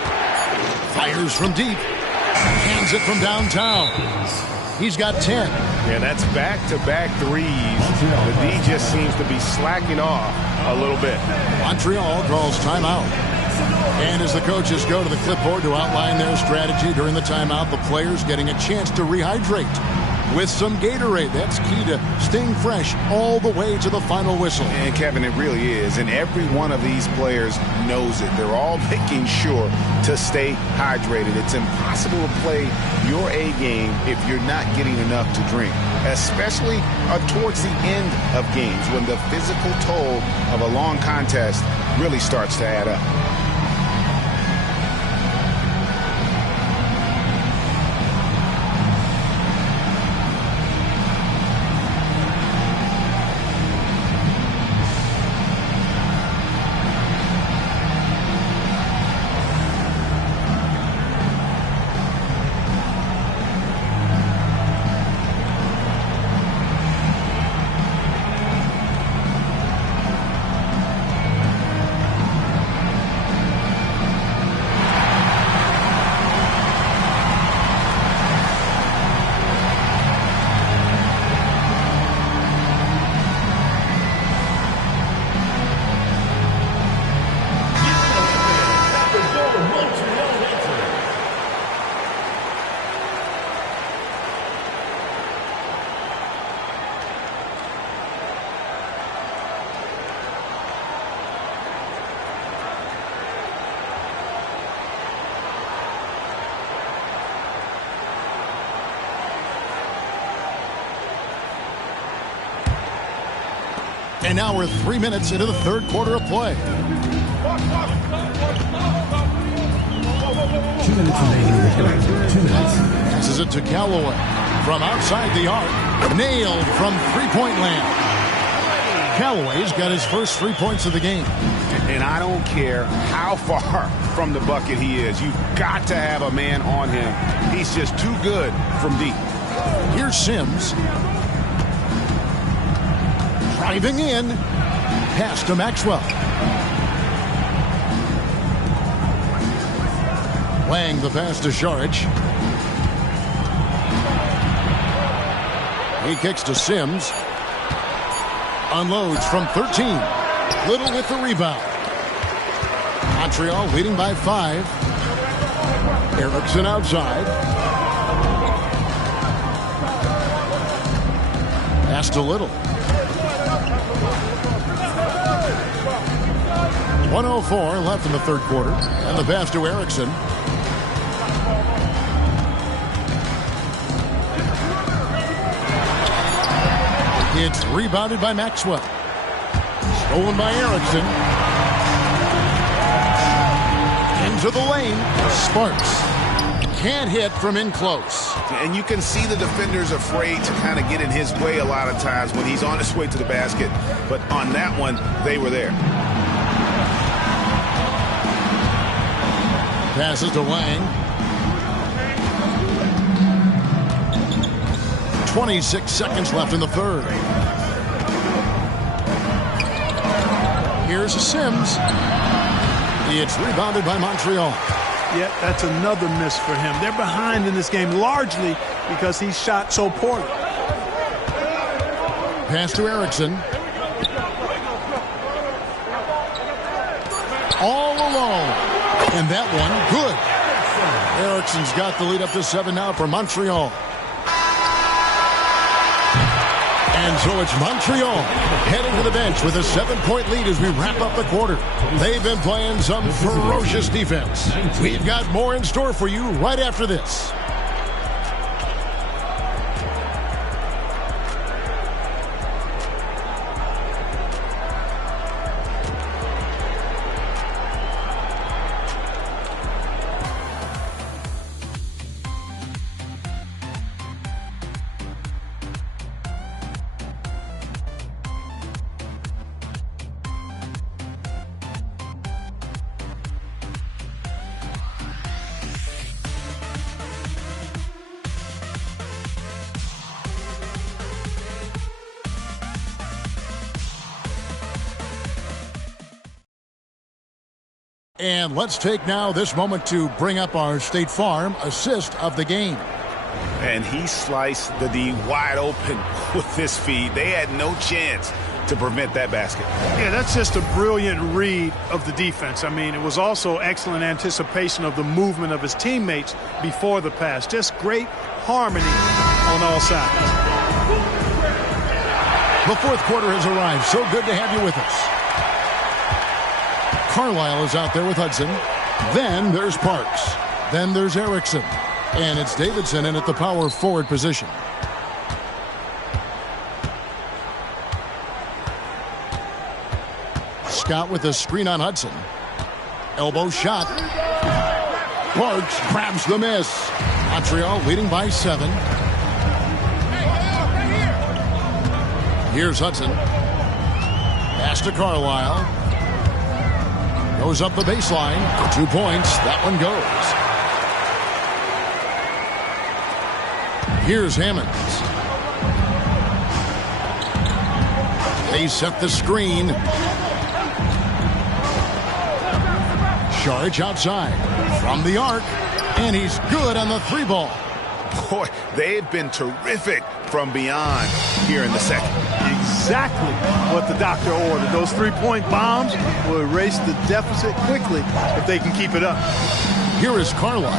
Fires from deep. Hands it from downtown. He's got 10. Yeah, that's back-to-back threes. The D just seems to be slacking off a little bit. Montreal draws timeout. And as the coaches go to the clipboard to outline their strategy during the timeout, the players getting a chance to rehydrate with some Gatorade. That's key to staying fresh all the way to the final whistle. And Kevin, it really is. And every one of these players knows it. They're all making sure to stay hydrated. It's impossible to play your A game if you're not getting enough to drink, especially towards the end of games when the physical toll of a long contest really starts to add up. And now we're 3 minutes into the third quarter of play. 2 minutes remaining in the quarter. 2 minutes. Passes it to Callaway from outside the arc. Nailed from three-point land. Callaway's got his first 3 points of the game. And I don't care how far from the bucket he is. You've got to have a man on him. He's just too good from deep. Here's Sims. Driving in. Pass to Maxwell. Wang the pass to Šarić. He kicks to Sims. Unloads from 13. Little with the rebound. Montreal leading by 5. Erickson outside. Pass to Little. 1:04 left in the third quarter. And the pass to Erickson. It's rebounded by Maxwell. Stolen by Erickson. Into the lane. Sparks. Can't hit from in close. And you can see the defenders afraid to kind of get in his way a lot of times when he's on his way to the basket. But on that one, they were there. Passes to Wang. 26 seconds left in the third. Here's Sims. It's rebounded by Montreal. Yeah, that's another miss for him. They're behind in this game largely because he shot so poorly. Pass to Erickson. All alone. And that one, good. Erickson's got the lead up to 7 now for Montreal. And so it's Montreal heading to the bench with a 7-point lead as we wrap up the quarter. They've been playing some ferocious defense. We've got more in store for you right after this. And let's take now this moment to bring up our State Farm assist of the game. And he sliced the D wide open with this feed. They had no chance to prevent that basket. Yeah, that's just a brilliant read of the defense. I mean, it was also excellent anticipation of the movement of his teammates before the pass. Just great harmony on all sides. The fourth quarter has arrived. So good to have you with us. Carlisle is out there with Hudson. Then there's Parks. Then there's Erickson. And it's Davidson in at the power forward position. Scott with a screen on Hudson. Elbow shot. Parks grabs the miss. Montreal leading by 7. Here's Hudson. Pass to Carlisle. Goes up the baseline. 2 points. That one goes. Here's Hammonds. They set the screen. Šarić outside. From the arc. And he's good on the 3-ball. Boy, they've been terrific from beyond here in the second. Exactly what the doctor ordered. Those 3-point bombs will erase the deficit quickly if they can keep it up. Here is Carlisle.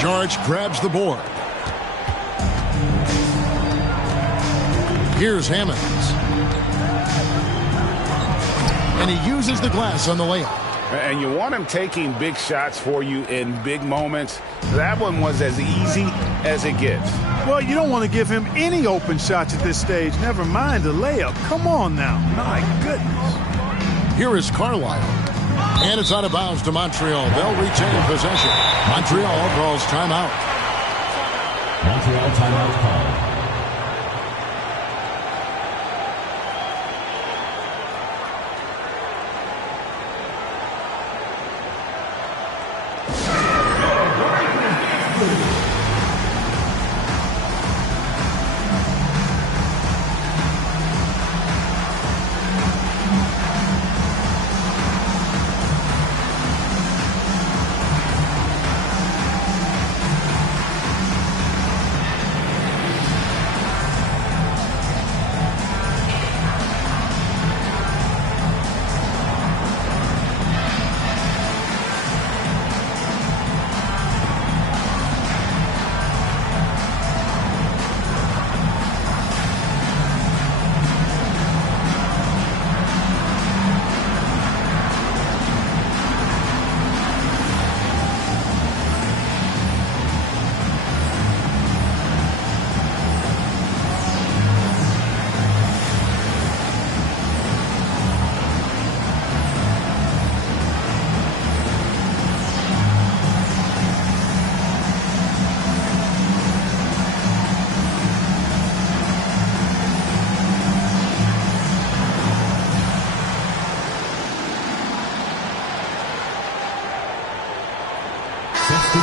Šarić grabs the board. Here's Hammonds. And he uses the glass on the layup. And you want him taking big shots for you in big moments. That one was as easy as it gets. Well, you don't want to give him any open shots at this stage. Never mind the layup. Come on now. My goodness. Here is Carlisle. And it's out of bounds to Montreal. They'll retain possession. Montreal calls timeout. Montreal timeout call.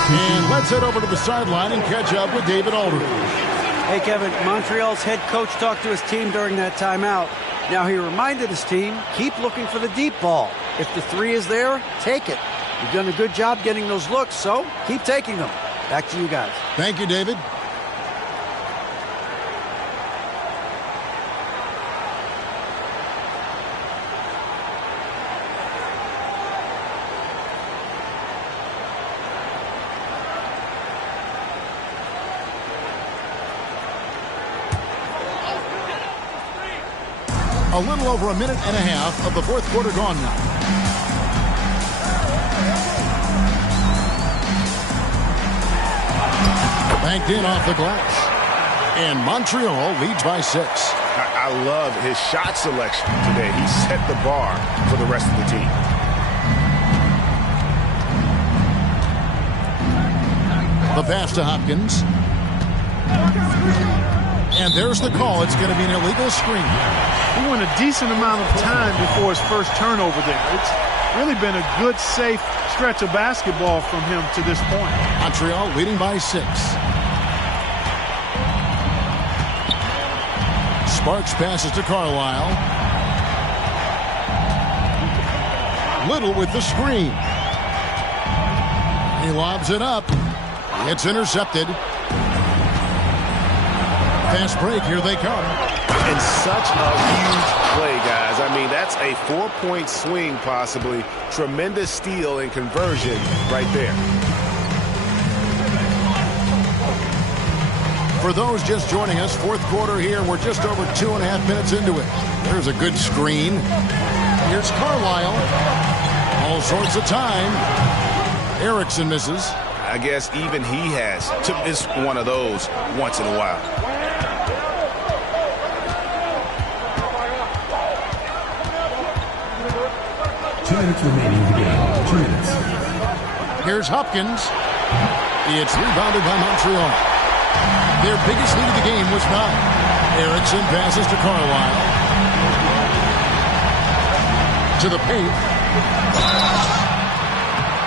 And let's head over to the sideline and catch up with David Aldridge. Hey, Kevin, Montreal's head coach talked to his team during that timeout. Now, he reminded his team, keep looking for the deep ball. If the three is there, take it. You've done a good job getting those looks, so keep taking them. Back to you guys. Thank you, David. A little over a minute and a half of the fourth quarter gone now. Banked in off the glass. And Montreal leads by 6. I love his shot selection today. He set the bar for the rest of the team. The pass to Hopkins. And there's the call. It's going to be an illegal screen. He went a decent amount of time before his first turnover there. It's really been a good, safe stretch of basketball from him to this point. Montreal leading by 6. Sparks passes to Carlisle. Little with the screen. He lobs it up. It's intercepted. Fast break, here they come. And such a huge play, guys. I mean, that's a 4-point swing, possibly. Tremendous steal and conversion right there. For those just joining us, fourth quarter here. We're just over 2.5 minutes into it. There's a good screen. Here's Carlisle. All sorts of time. Erickson misses. I guess even he has to miss one of those once in a while. Minutes remaining in the game. 2 minutes. Here's Hopkins. It's rebounded by Montreal. Their biggest lead of the game was 9. Erickson passes to Carlisle. To the paint.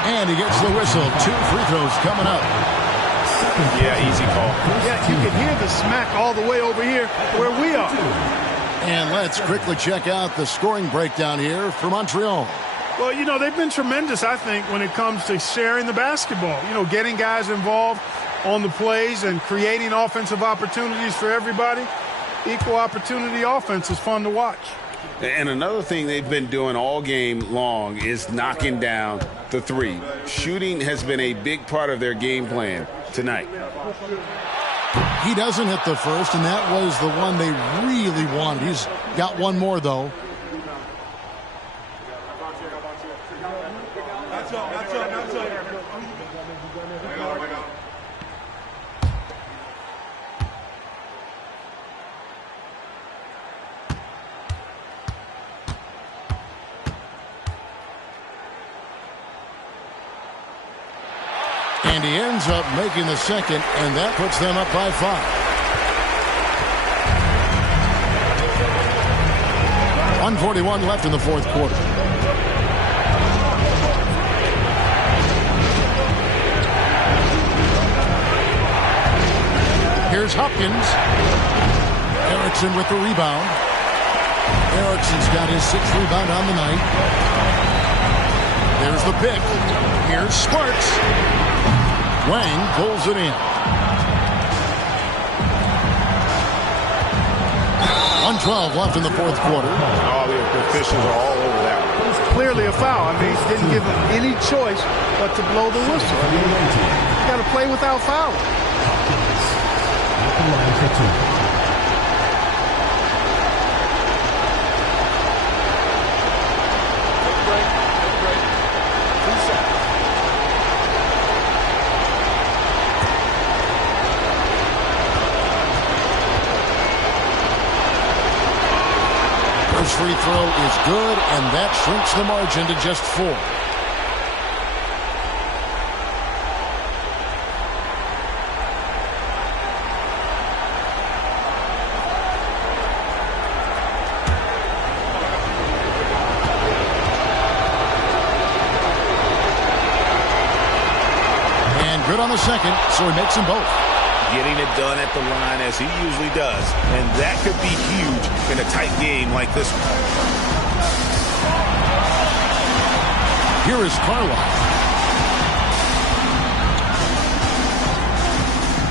And he gets the whistle. 2 free throws coming up. Yeah, easy call. Yeah, you can hear the smack all the way over here where we are. And let's quickly check out the scoring breakdown here for Montreal. Well, you know, they've been tremendous, I think, when it comes to sharing the basketball. You know, getting guys involved on the plays and creating offensive opportunities for everybody. Equal opportunity offense is fun to watch. And another thing they've been doing all game long is knocking down the three. Shooting has been a big part of their game plan tonight. He doesn't hit the first, and that was the one they really wanted. He's got one more, though. And he ends up making the second, and that puts them up by 5. 1:41 left in the fourth quarter. Here's Hopkins. Erickson with the rebound. Erickson's got his 6th rebound on the night. There's the pick. Here's Sparks. Wang pulls it in. 1:12 left in the fourth quarter. All the officials are all over that one. It's clearly a foul. I mean, he didn't give him any choice but to blow the whistle. I mean, you got to play without fouling. First free throw is good, and that shrinks the margin to just 4. And good on the second, so he makes them both. Getting it done at the line as he usually does. And that could be huge in a tight game like this one. Here is Carlisle.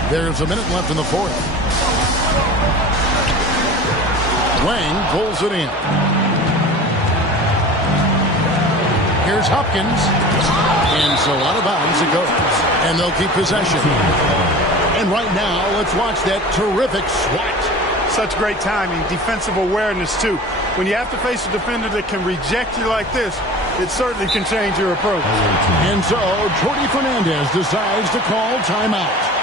There's a minute left in the fourth. Wang pulls it in. Here's Hopkins. And so out of bounds it goes. And they'll keep possession. And right now, let's watch that terrific swat. Such great timing, defensive awareness, too. When you have to face a defender that can reject you like this, it certainly can change your approach. And so, Jordi Fernandez decides to call timeout.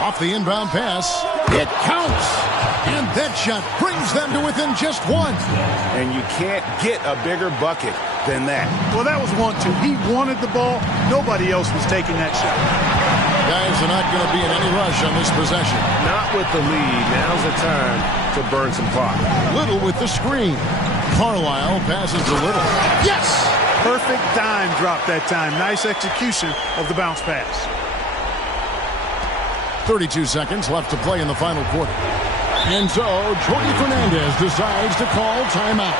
Off the inbound pass. It counts. And that shot brings them to within just 1. And you can't get a bigger bucket than that. Well, that was 1-2. He wanted the ball. Nobody else was taking that shot. Guys are not going to be in any rush on this possession. Not with the lead. Now's the time to burn some clock. Little with the screen. Carlisle passes to Little. Yes! Perfect dime drop that time. Nice execution of the bounce pass. 32 seconds left to play in the final quarter. And so, Jordi Fernandez decides to call timeout.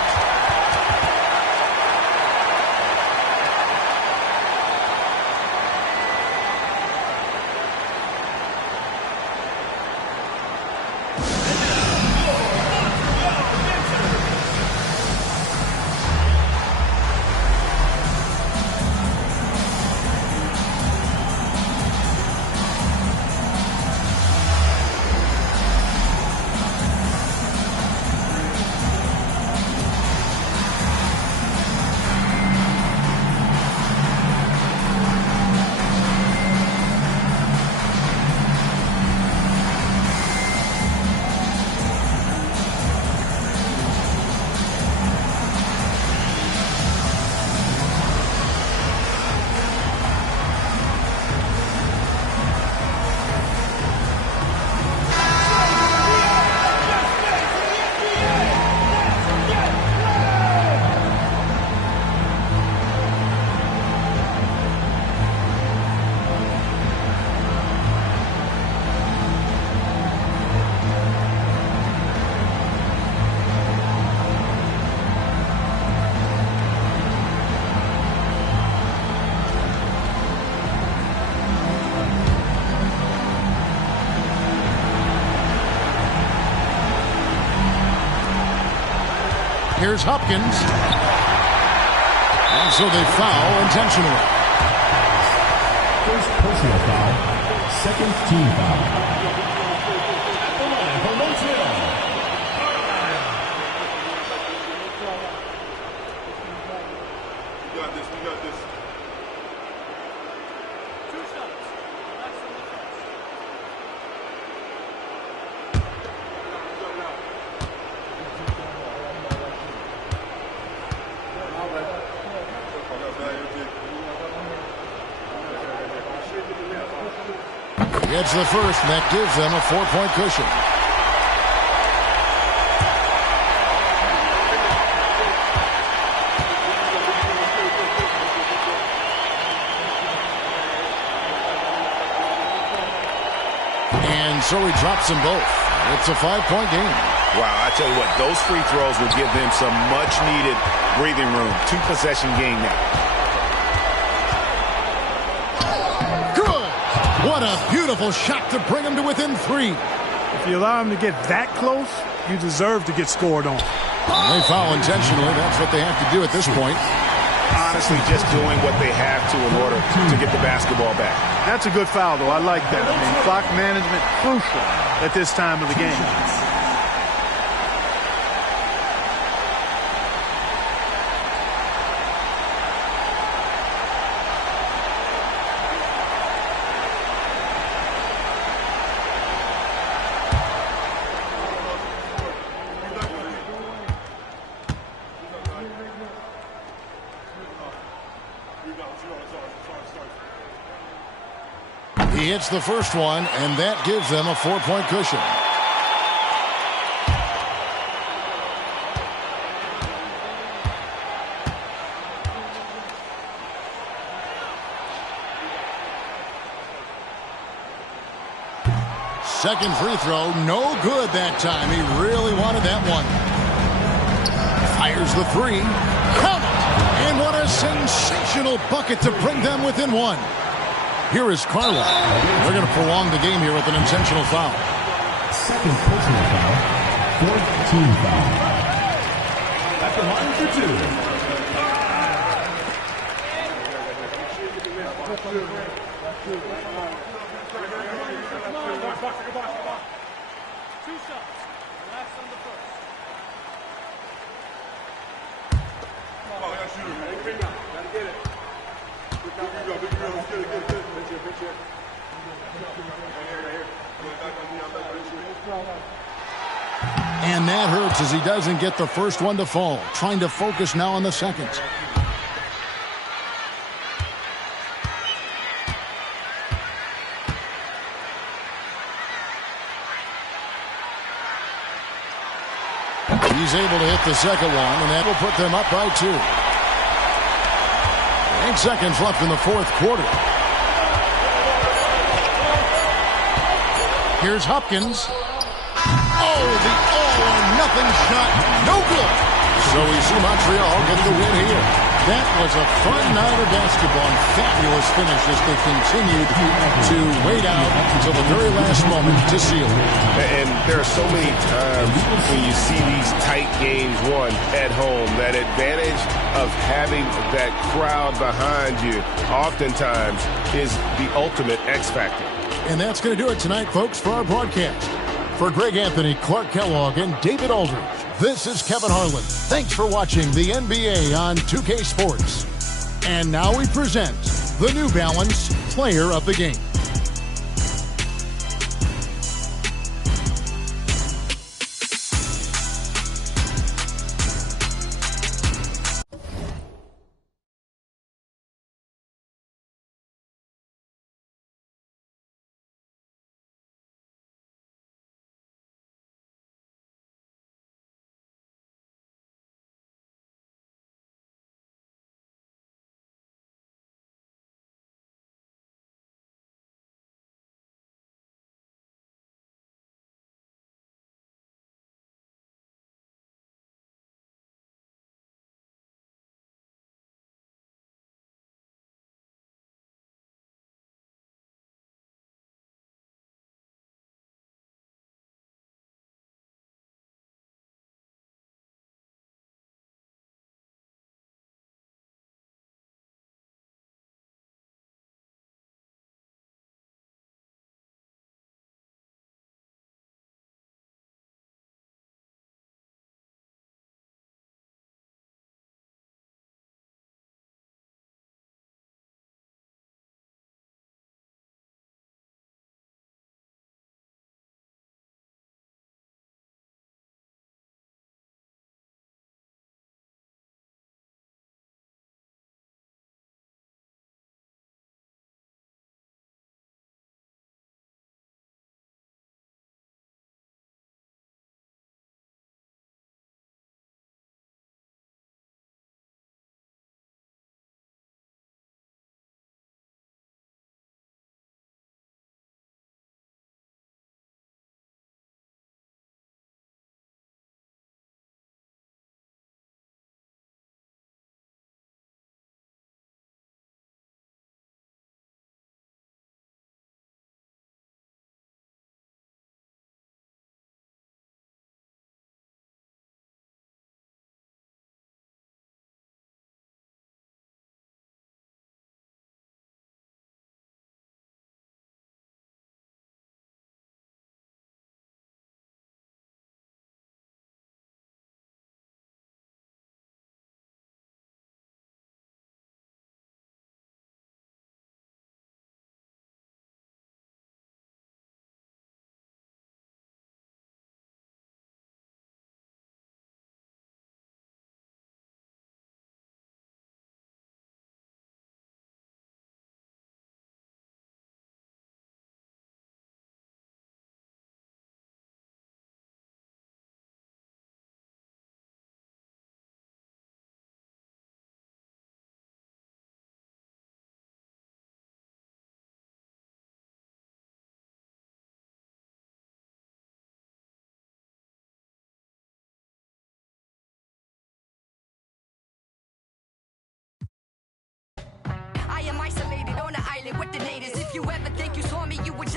Here's Hopkins. And so they foul intentionally. First personal foul, second team foul. For Montreal. We got this. Gets the first, and that gives them a 4-point cushion. And so he drops them both. It's a 5-point game. Wow, I tell you what, those free throws will give them some much-needed breathing room. 2-possession game now. What a beautiful shot to bring him to within 3. If you allow him to get that close, you deserve to get scored on. They foul intentionally. That's what they have to do at this point. Honestly, just doing what they have to in order to get the basketball back. That's a good foul, though. I like that. I mean, clock management crucial at this time of the game. He hits the first one, and that gives them a 4-point cushion. Second free throw, no good that time. He really wanted that one. Fires the 3. Count it! And what a sensational bucket to bring them within 1. Here is Carlisle. They're going to prolong the game here with an intentional foul. Second personal foul, fourth team foul. At the line for 2 shots. Last on the first. Oh, yeah, shooter, man. Gotta get it. And that hurts as he doesn't get the first one to fall. Trying to focus now on the second. He's able to hit the second one, and that will put them up by 2. 8 seconds left in the fourth quarter. Here's Hopkins. Oh, the all-or-nothing shot. No good. So we see Montreal get the win here. That was a fun night of basketball and fabulous finish as they continued to wait out until the very last moment to seal it. And there are so many times when you see these tight games won at home, that advantage of having that crowd behind you oftentimes is the ultimate X factor. And that's going to do it tonight, folks, for our broadcast. For Greg Anthony, Clark Kellogg, and David Aldridge, this is Kevin Harlan. Thanks for watching the NBA on 2K Sports. And now we present the New Balance Player of the Game.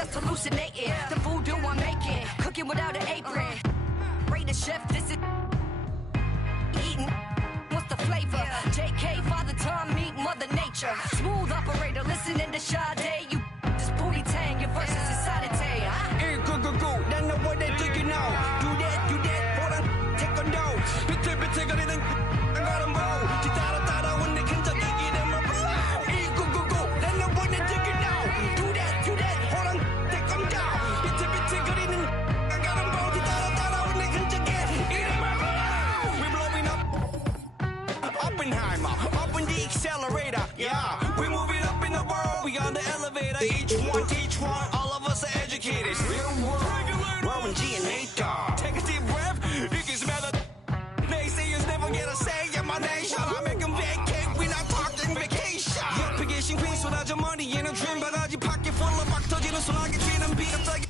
just hallucinating. The voodoo I'm making, cooking without an apron. Rate the chef, this is eating. What's the flavor? JK, Father Time, meet Mother Nature. Smooth operator, listening to Sade. You just booty tang, your verses is sanitary. Hey, go, then the boy they taking out. Do that, hold on, take a dose. Bitte, got it and got them roll. Tita, when they can take it in my blood. Hey, go, then the boy they taking out. Do that, hold on, take them down. Bitte, got it and got them roll. Tita, when they can take it in my blood. We blowing up. Oppenheimer, up in the accelerator. Yeah, we moving up in the world. We on the elevator. Each one, teach one. All of us are educated. Real world. Roman G and Nate Dogg. Take a deep breath. You can smell the naysayers never get a say in my nation. I make them vacate. We not talking vacation. 옆에 queen 쏟아져 money in a dream. 바가지 pocket full of 막 터지는 소나기 튀는 비 갑자기.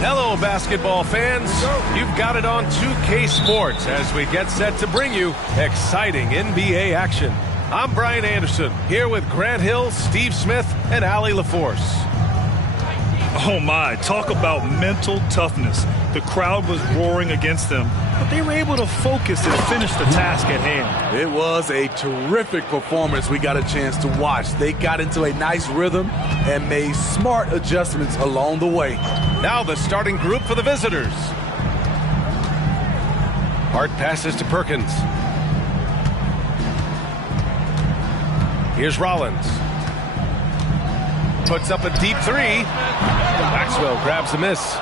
Hello, basketball fans. You've got it on 2K Sports as we get set to bring you exciting NBA action. I'm Brian Anderson, here with Grant Hill, Steve Smith, and Allie LaForce. Oh my, talk about mental toughness. The crowd was roaring against them, but they were able to focus and finish the task at hand. It was a terrific performance we got a chance to watch. They got into a nice rhythm and made smart adjustments along the way. Now the starting group for the visitors. Hart passes to Perkins. Here's Rollins. Puts up a deep three. Maxwell grabs a miss.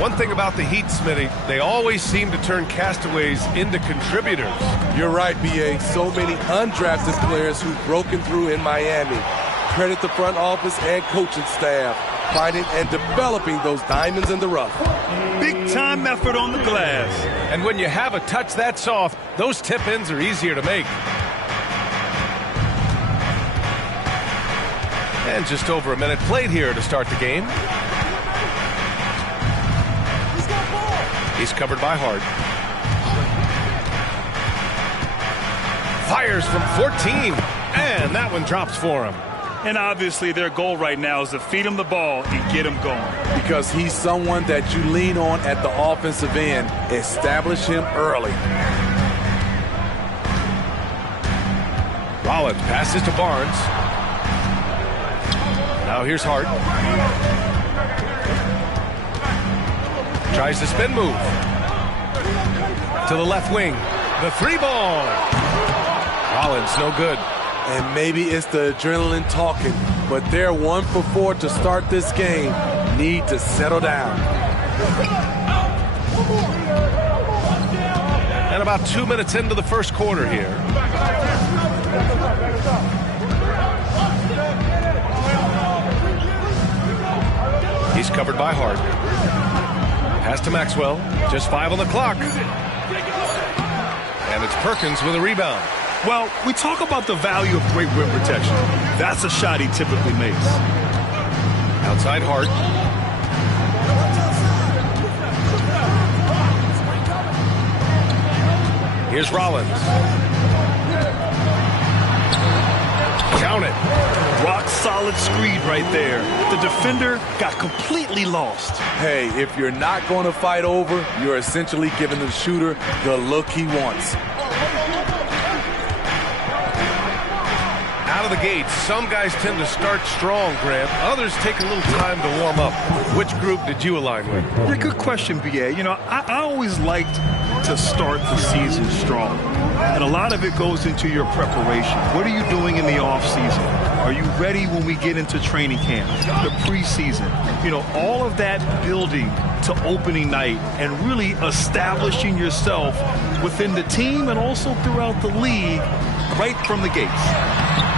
One thing about the Heat, Smitty, they always seem to turn castaways into contributors. You're right, B.A. So many undrafted players who've broken through in Miami. Credit the front office and coaching staff, finding and developing those diamonds in the rough. Big time effort on the glass. And when you have a touch that soft, those tip-ins are easier to make. And just over a minute played here to start the game. He's covered by Hart. Fires from 14, and that one drops for him. And obviously their goal right now is to feed him the ball and get him going. Because he's someone that you lean on at the offensive end. Establish him early. Rollins passes to Barnes. Now here's Hart. Tries the spin move. To the left wing. The three ball. Rollins, no good. And maybe it's the adrenaline talking, but they're 1 for 4 to start this game. Need to settle down. And about 2 minutes into the first quarter here. He's covered by Hart. Pass to Maxwell. Just 5 on the clock. And it's Perkins with a rebound. Well, we talk about the value of great rim protection. That's a shot he typically makes. Outside Hart. Here's Rollins. Count it. Rock solid screen right there. The defender got completely lost. Hey, if you're not going to fight over, you're essentially giving the shooter the look he wants. Out of the gate, some guys tend to start strong, Grant. Others take a little time to warm up. Which group did you align with? Yeah, good question, B.A. You know, I always liked to start the season strong. And a lot of it goes into your preparation. What are you doing in the offseason? Are you ready when we get into training camp, the preseason? You know, all of that building to opening night and really establishing yourself within the team and also throughout the league right from the gates.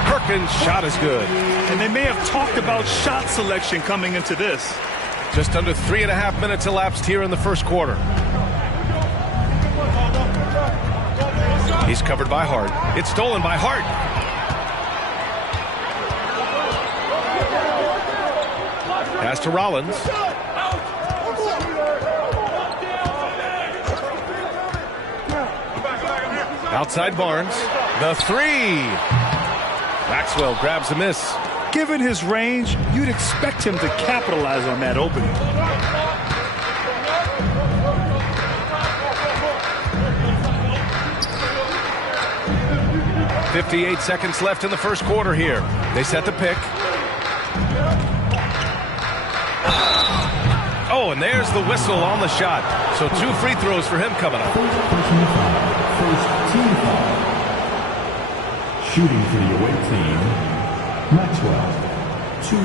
Perkins' shot is good. And they may have talked about shot selection coming into this. Just under 3.5 minutes elapsed here in the first quarter. He's covered by Hart. It's stolen by Hart. Pass to Rollins. Outside Barnes. The three. Maxwell grabs the miss. Given his range, you'd expect him to capitalize on that opening. .58 seconds left in the first quarter here. They set the pick. Oh, and there's the whistle on the shot. So 2 free throws for him coming up. First team foul. Shooting for the away team, Maxwell. 2.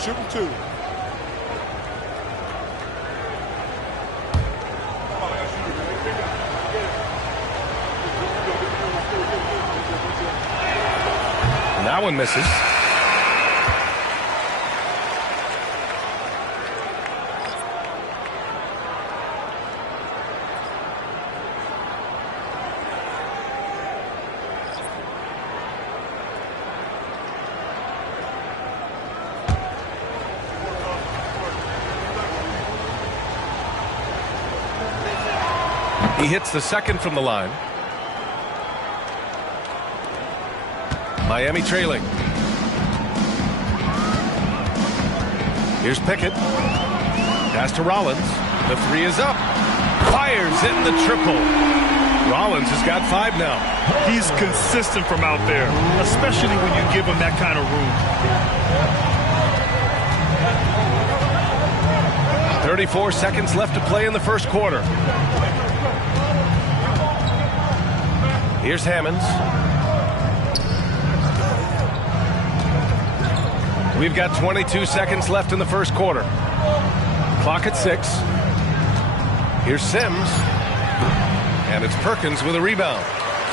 Shooting 2. That one misses. He hits the second from the line. Miami trailing. Here's Pickett. Pass to Rollins. The 3 is up. Fires in the triple. Rollins has got 5 now. He's consistent from out there, especially when you give him that kind of room. 34 seconds left to play in the first quarter. Here's Hammonds. We've got 22 seconds left in the first quarter. Clock at 6. Here's Sims. And it's Perkins with a rebound.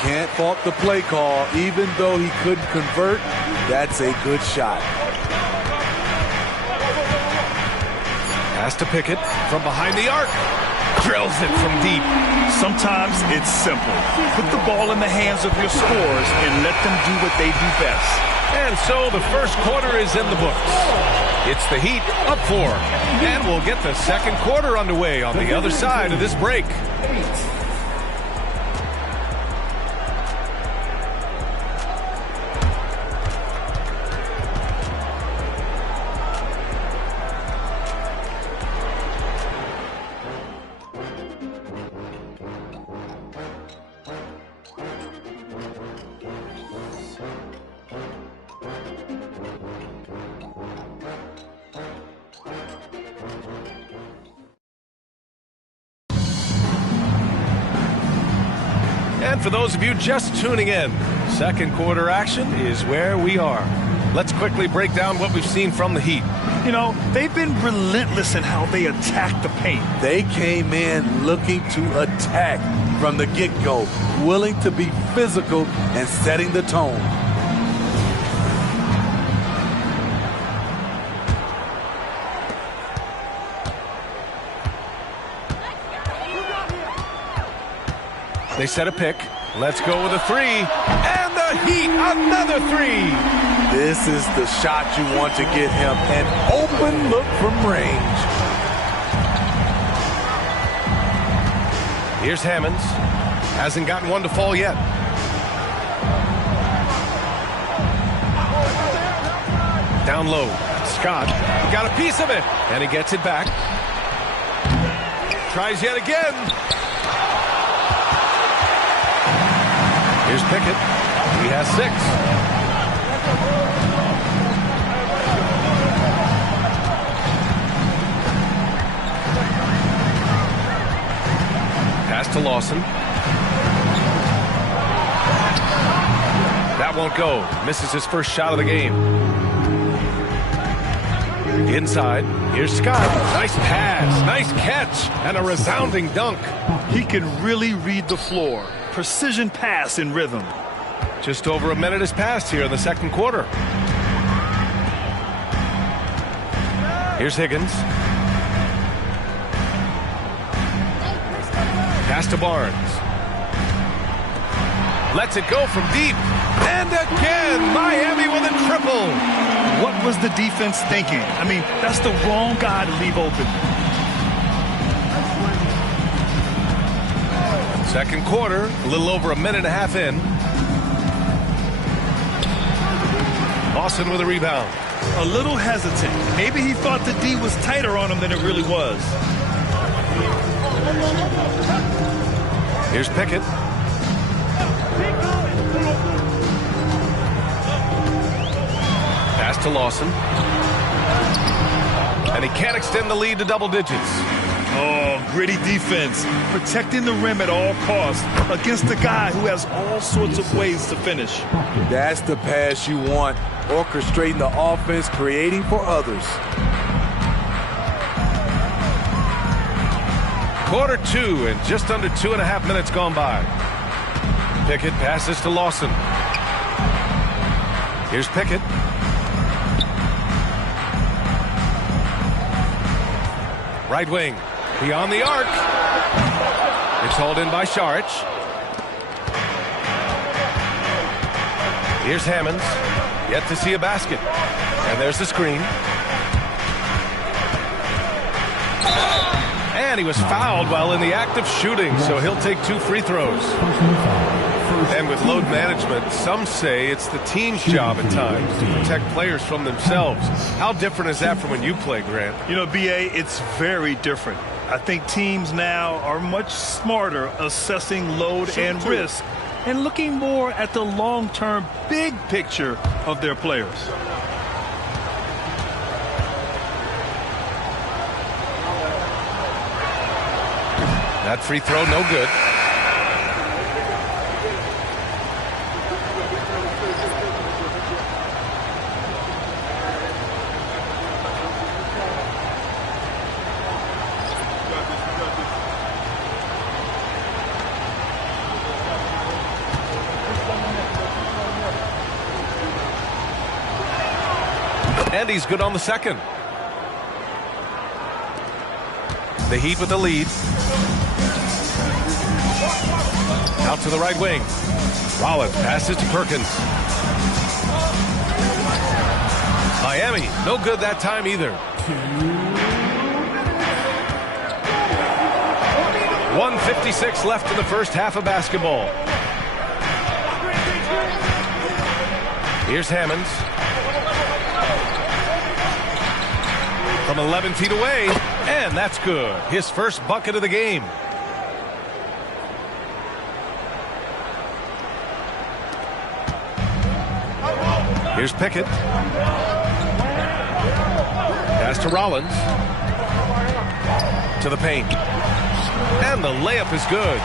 Can't fault the play call. Even though he couldn't convert, that's a good shot. Pass to Pickett from behind the arc. Drills it from deep. Sometimes it's simple. Put the ball in the hands of your scorers and let them do what they do best. And so the first quarter is in the books. It's the Heat up 4. And we'll get the second quarter underway on the other side of this break. And for those of you just tuning in, second quarter action is where we are. Let's quickly break down what we've seen from the Heat. You know, they've been relentless in how they attack the paint. They came in looking to attack from the get-go, willing to be physical and setting the tone. They set a pick. Let's go with a 3. And the Heat, another 3. This is the shot you want to get him. An open look from range. Here's Hammonds. Hasn't gotten one to fall yet. Down low. Scott got a piece of it. And he gets it back. Tries yet again. Here's Pickett. He has 6. Pass to Lawson. That won't go. Misses his first shot of the game. Inside. Here's Scott. Nice pass. Nice catch. And a resounding dunk. He can really read the floor. Precision pass in rhythm. Just over a minute has passed here in the second quarter. Here's Higgins. Pass to Barnes. Lets it go from deep. And again, Miami with a triple. What was the defense thinking? I mean, that's the wrong guy to leave open. Second quarter, a little over a minute and a half in. Lawson with a rebound. A little hesitant. Maybe he thought the D was tighter on him than it really was. Here's Pickett. Pass to Lawson. And he can't extend the lead to double digits. Oh, gritty defense. Protecting the rim at all costs against a guy who has all sorts of ways to finish. That's the pass you want. Orchestrating the offense, creating for others. Quarter 2 and just under 2.5 minutes gone by. Pickett passes to Lawson. Here's Pickett. Right wing. Beyond the arc. It's hauled in by Saric. Here's Hammonds. Yet to see a basket. And there's the screen. And he was fouled while in the act of shooting, so he'll take 2 free throws. And with load management, some say it's the team's job at times to protect players from themselves. How different is that from when you play, Grant? You know, B.A., it's very different. I think teams now are much smarter assessing load and risk and looking more at the long-term big picture of their players. That free throw, no good. And he's good on the second. The Heat with the lead. Out to the right wing. Rollins passes to Perkins. Miami, no good that time either. 1:56 left in the first half of basketball. Here's Hammonds. From 11 feet away, and that's good. His first bucket of the game. Here's Pickett. Pass to Rollins. To the paint. And the layup is good.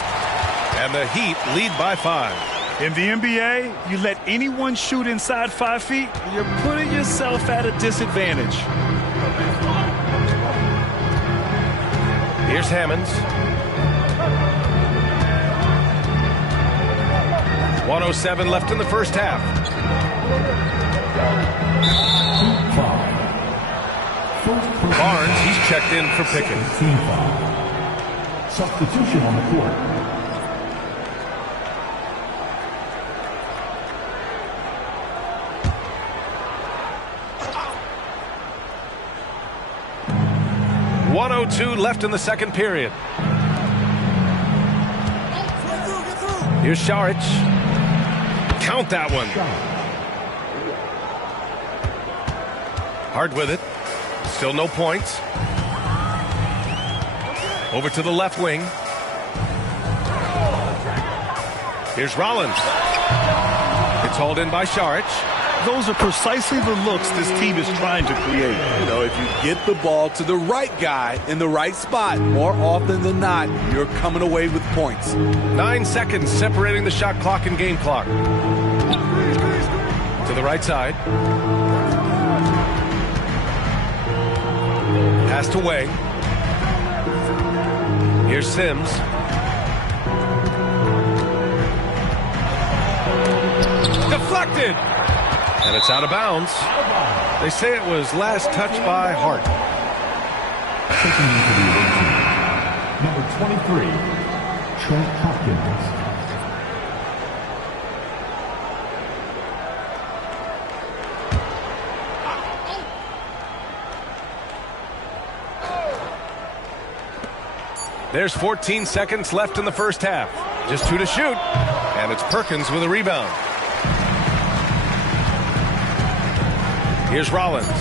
And the Heat lead by 5. In the NBA, you let anyone shoot inside 5 feet, you're putting yourself at a disadvantage. Here's Hammonds. 1:07 left in the first half. Barnes, he's checked in for Pickett. Substitution on the court. .102 left in the second period. Here's Saric. Count that one. Hard with it. Still no points. Over to the left wing. Here's Rollins. It's hauled in by Saric. Those are precisely the looks this team is trying to create. You know, if you get the ball to the right guy in the right spot, more often than not, you're coming away with points. 9 seconds separating the shot clock and game clock. To the right side. Passed away. Here's Sims. Deflected. And it's out of bounds. They say it was last touched by Hart. Taking into the 18, number 23, Trent Hopkins. There's 14 seconds left in the first half. Just 2 to shoot. And it's Perkins with a rebound. Here's Rollins. The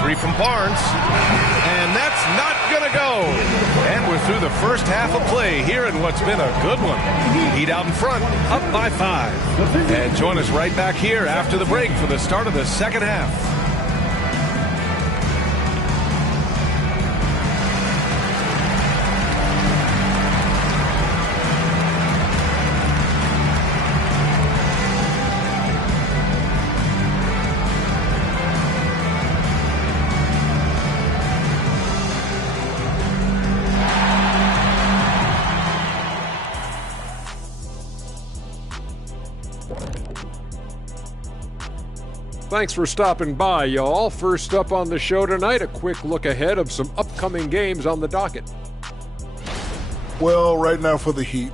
three from Barnes. And that's not going to go. And we're through the first half of play here in what's been a good one. Heat out in front, up by 5. And join us right back here after the break for the start of the second half. Thanks for stopping by, y'all. First up on the show tonight, a quick look ahead of some upcoming games on the docket. Well, right now for the Heat,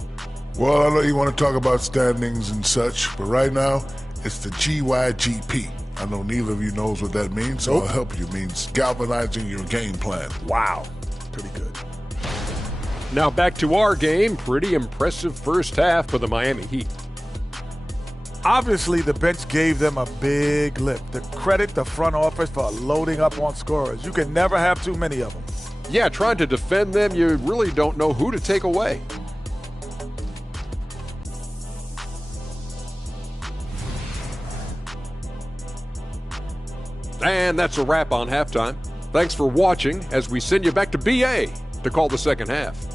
well, I know you want to talk about standings and such, but right now it's the GYGP. I know neither of you knows what that means, so I'll help you. It means galvanizing your game plan. Wow. Pretty good. Now back to our game. Pretty impressive first half for the Miami Heat. Obviously, the bench gave them a big lift. To credit the front office for loading up on scorers. You can never have too many of them. Yeah, trying to defend them, you really don't know who to take away. And that's a wrap on halftime. Thanks for watching as we send you back to BA to call the second half.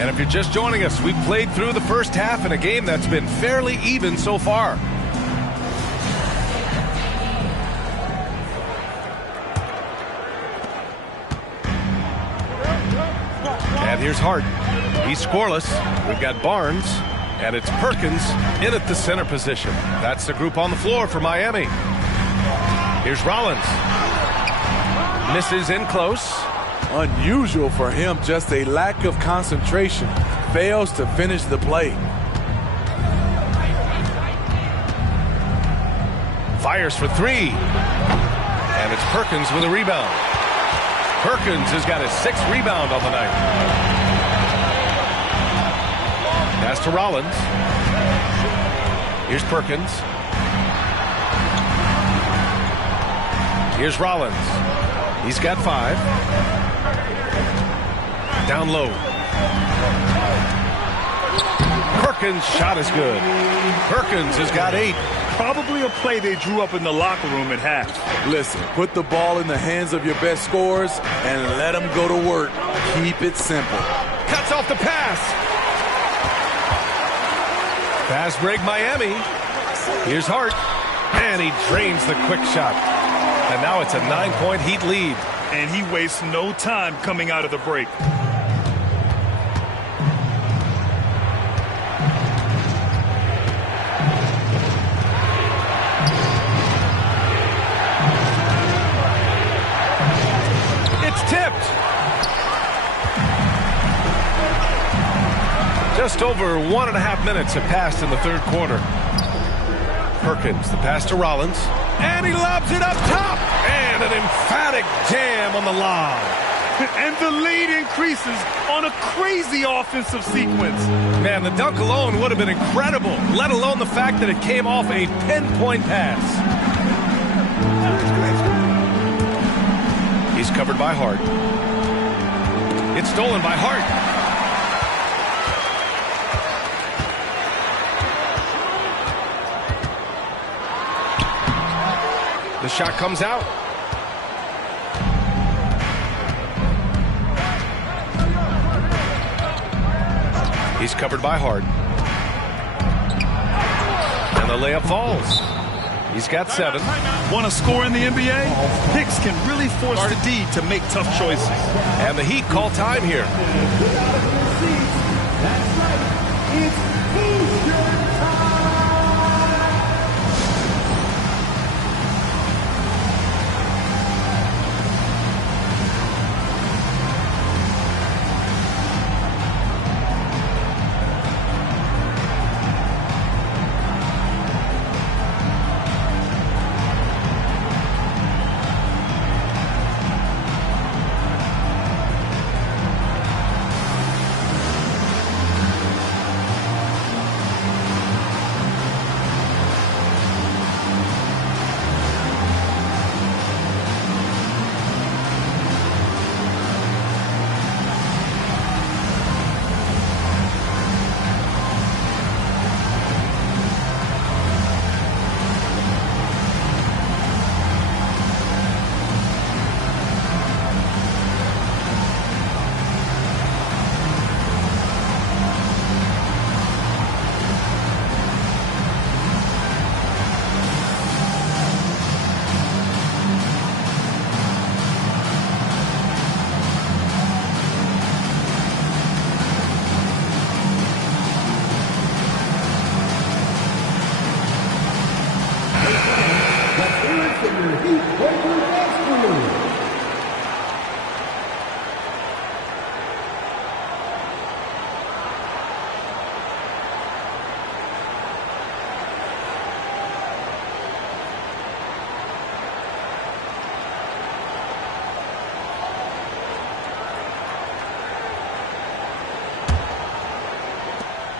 And if you're just joining us, we've played through the first half in a game that's been fairly even so far. And here's Hart. He's scoreless. We've got Barnes, and it's Perkins in at the center position. That's the group on the floor for Miami. Here's Rollins. Misses in close. Unusual for him, just a lack of concentration. Fails to finish the play. Fires for 3. And it's Perkins with a rebound. Perkins has got his 6th rebound on the night. Pass to Rollins. Here's Perkins. Here's Rollins. He's got 5. Down low. Perkins' shot is good. Perkins has got 8. Probably a play they drew up in the locker room at half. Listen, put the ball in the hands of your best scorers and let them go to work. Keep it simple. Cuts off the pass. Fast break Miami. Here's Hart. And he drains the quick shot. And now it's a 9-point Heat lead. And he wastes no time coming out of the break. Just over 1.5 minutes have passed in the third quarter. Perkins, the pass to Rollins, and he lobs it up top, and an emphatic jam on the lob. And the lead increases on a crazy offensive sequence. Man, the dunk alone would have been incredible, let alone the fact that it came off a pinpoint pass. He's covered by Hart. It's stolen by Hart. The shot comes out. He's covered by Hart. And the layup falls. He's got 7. Want to score in the NBA? Hicks can really force the D to make tough choices. And the Heat call time here. That's right. It's booster time.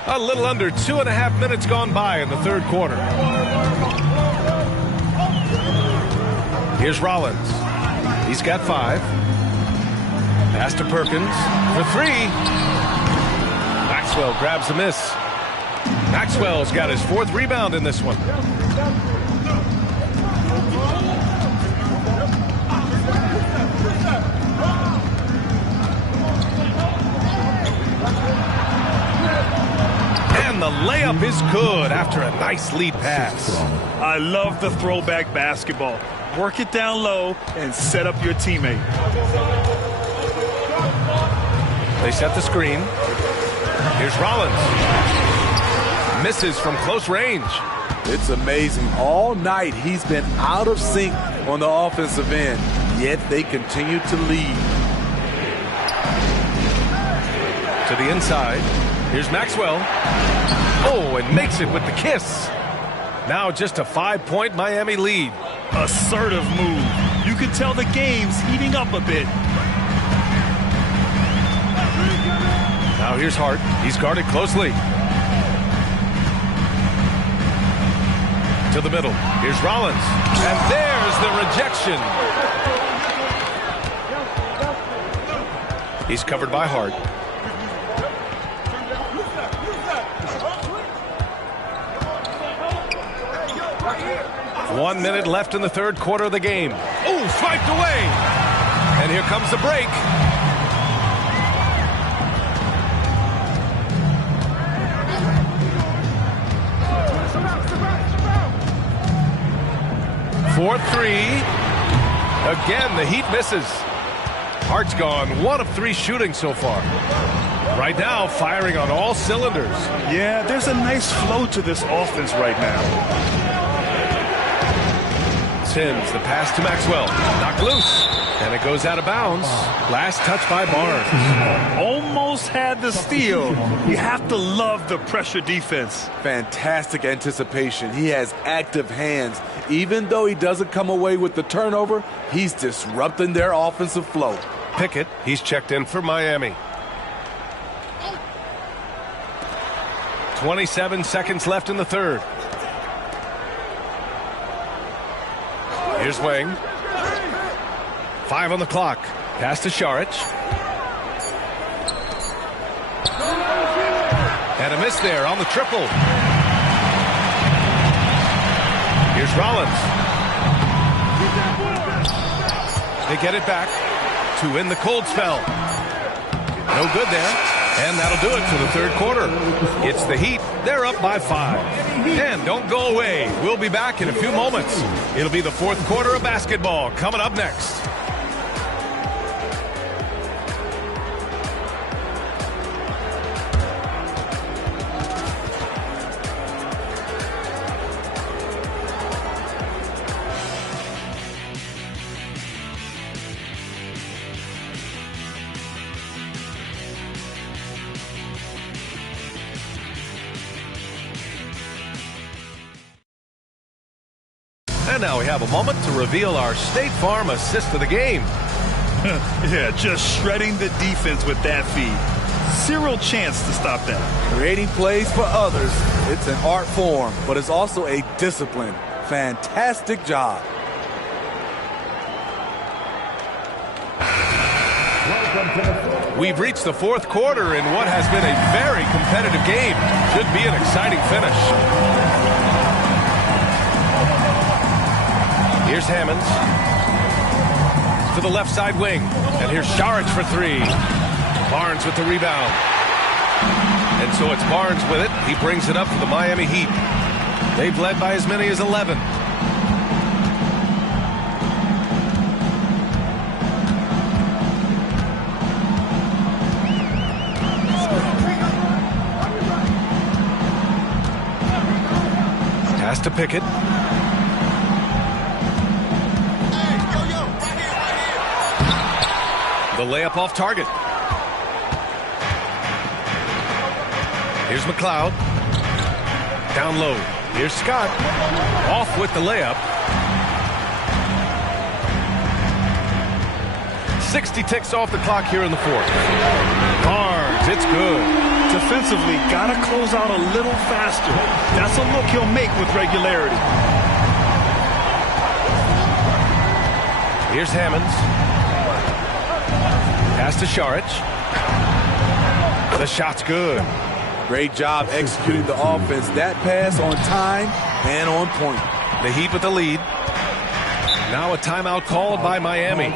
A little under 2.5 minutes gone by in the third quarter. Here's Rollins. He's got 5. Pass to Perkins for 3. Maxwell grabs a miss. Maxwell's got his 4th rebound in this one. And the layup is good after a nice lead pass. I love the throwback basketball. Work it down low and set up your teammate. They set the screen. Here's Rollins. Misses from close range. It's amazing. All night he's been out of sync on the offensive end, yet they continue to lead. To the inside. Here's Maxwell. Oh, and makes it with the kiss. Now just a 5-point Miami lead. Assertive move. You can tell the game's heating up a bit. Now here's Hart. He's guarded closely. To the middle. Here's Rollins. And there's the rejection. He's covered by Hart. One minute left in the third quarter of the game. Oh, swiped away. And here comes the break. Fourth 3. Again, the Heat misses. Hart's gone 1 of 3 shooting so far. Right now, firing on all cylinders. Yeah, there's a nice flow to this offense right now. Sims, the pass to Maxwell. Knocked loose. And it goes out of bounds. Last touch by Barnes. Almost had the steal. You have to love the pressure defense. Fantastic anticipation. He has active hands. Even though he doesn't come away with the turnover, he's disrupting their offensive flow. Pickett, he's checked in for Miami. 27 seconds left in the third. Here's Wang. 5 on the clock. Pass to Šarić. And a miss there on the triple. Here's Rollins. They get it back to end the cold spell. No good there. And that'll do it for the third quarter. It's the Heat. They're up by 5. And don't go away. We'll be back in a few moments. It'll be the fourth quarter of basketball coming up next. And now we have a moment to reveal our State Farm assist of the game. Yeah, just shredding the defense with that feed. Zero chance to stop that. Creating plays for others. It's an art form, but it's also a discipline. Fantastic job. We've reached the fourth quarter in what has been a very competitive game. Should be an exciting finish. Here's Hammonds to the left side wing. And here's Šarić for 3. Barnes with the rebound. And so it's Barnes with it. He brings it up for the Miami Heat. They've led by as many as 11. Pass to Pickett. The layup off target. Here's McLeod. Down low. Here's Scott. Off with the layup. 60 ticks off the clock here in the fourth. Barnes, it's good. Defensively, got to close out a little faster. That's a look he'll make with regularity. Here's Hammonds. Pass to Šarić. The shot's good. Great job executing the offense. That pass on time and on point. The Heat with the lead. Now a timeout called by Miami.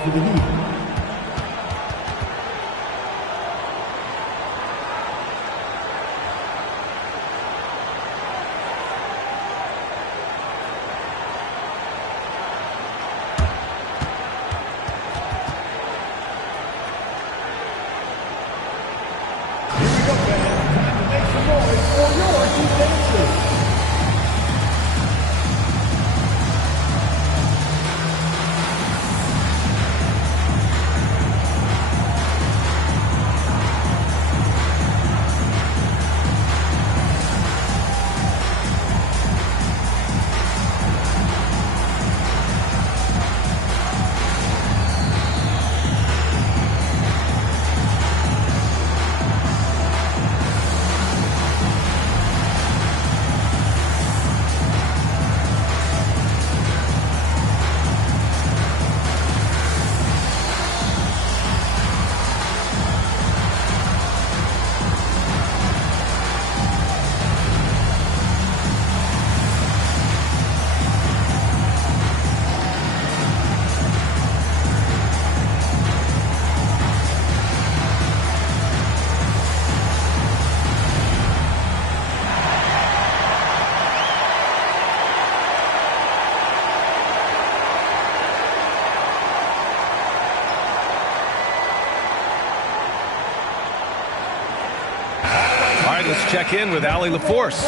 Let's check in with Allie LaForce.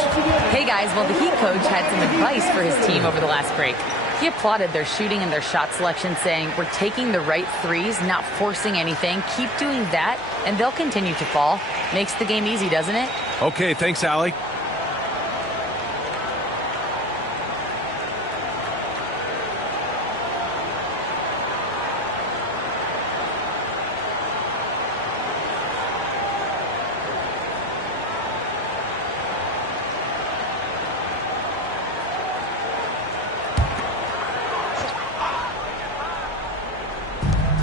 Hey guys, well, the Heat coach had some advice for his team over the last break. He applauded their shooting and their shot selection, saying, we're taking the right threes, not forcing anything. Keep doing that, and they'll continue to fall. Makes the game easy, doesn't it? Okay, thanks, Allie.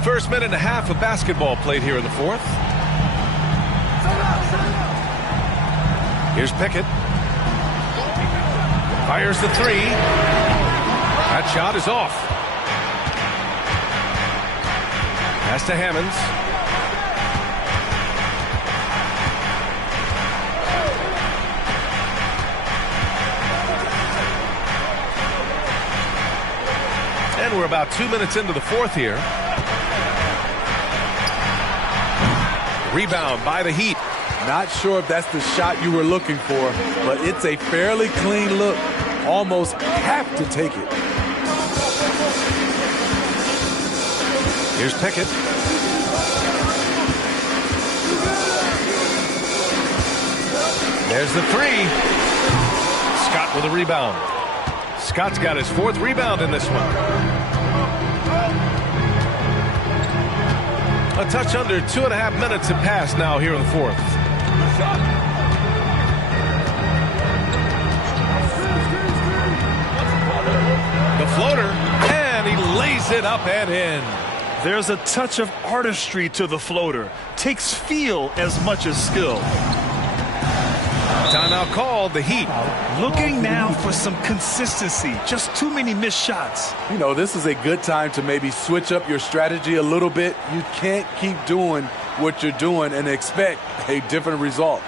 First minute and a half of basketball played here in the fourth. Here's Pickett. Fires the three. That shot is off. Pass to Hammonds. And we're about 2 minutes into the fourth here. Rebound by the Heat. Not sure if that's the shot you were looking for, but it's a fairly clean look. Almost have to take it. Here's Pickett. There's the three. Scott with a rebound. Scott's got his fourth rebound in this one. A touch under 2.5 minutes have passed now here in the fourth. The floater, and he lays it up and in. There's a touch of artistry to the floater. Takes feel as much as skill. Timeout called, the Heat. Looking now for some consistency. Just too many missed shots. You know, this is a good time to maybe switch up your strategy a little bit. You can't keep doing what you're doing and expect a different result.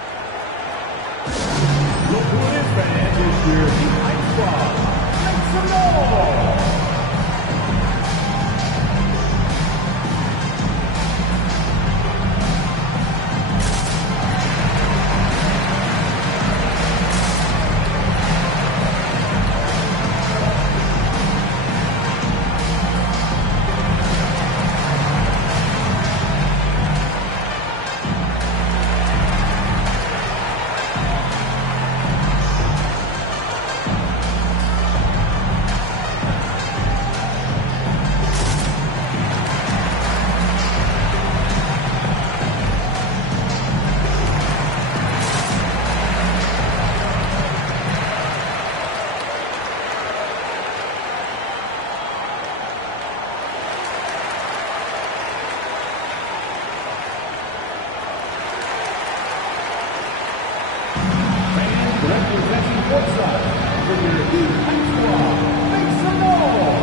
Representing courtside from your Heat High Squad, make some noise!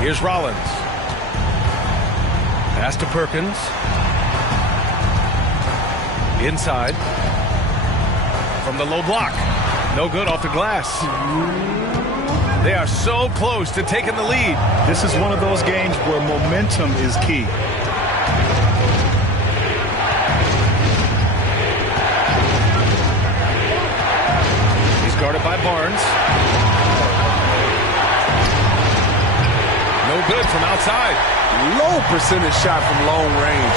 Here's Rollins. Pass to Perkins. Inside. From the low block. No good off the glass. They are so close to taking the lead. This is one of those games where momentum is key. He's guarded by Barnes. No good from outside. Low percentage shot from long range.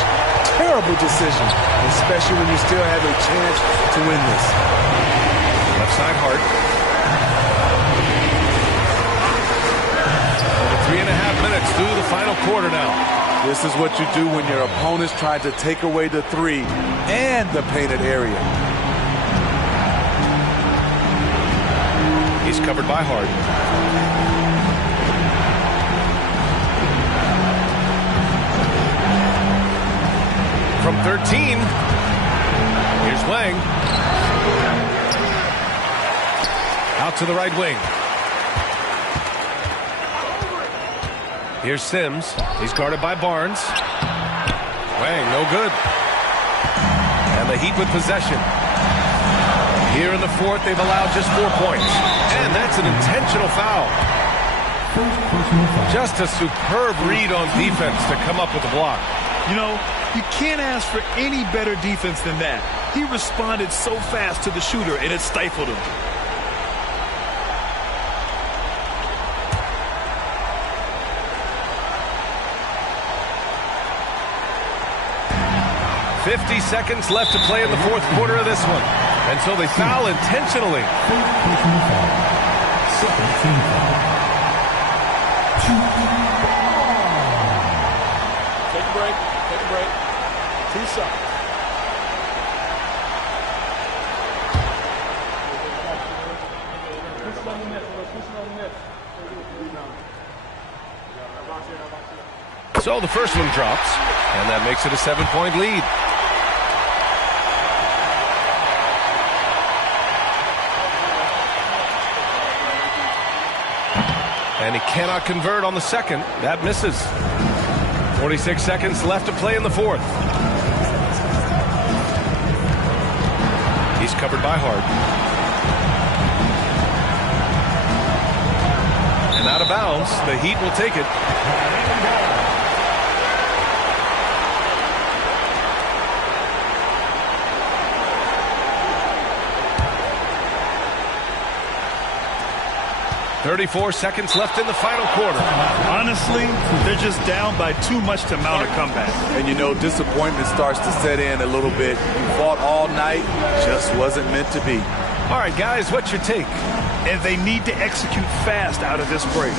Terrible decision, especially when you still have a chance to win this. Left side Hart. Over 3.5 minutes through the final quarter now. This is what you do when your opponents try to take away the three and the painted area. He's covered by Hart. From 13, here's Wang. Out to the right wing. Here's Sims. He's guarded by Barnes. Wang, no good. And the Heat with possession. Here in the fourth, they've allowed just 4 points. And that's an intentional foul. Just a superb read on defense to come up with the block. You know, you can't ask for any better defense than that. He responded so fast to the shooter, and it stifled him. .50 seconds left to play in the fourth quarter of this one. And so they foul intentionally. Second team foul. Take a break. Take a break. 2 shots. So the first one drops, and that makes it a 7-point lead. And he cannot convert on the second. That misses. 46 seconds left to play in the fourth. He's covered by Hart. And out of bounds, the Heat will take it. .34 seconds left in the final quarter. Honestly, they're just down by too much to mount a comeback. And you know, disappointment starts to set in a little bit. You fought all night, just wasn't meant to be. All right, guys, what's your take? And they need to execute fast out of this break.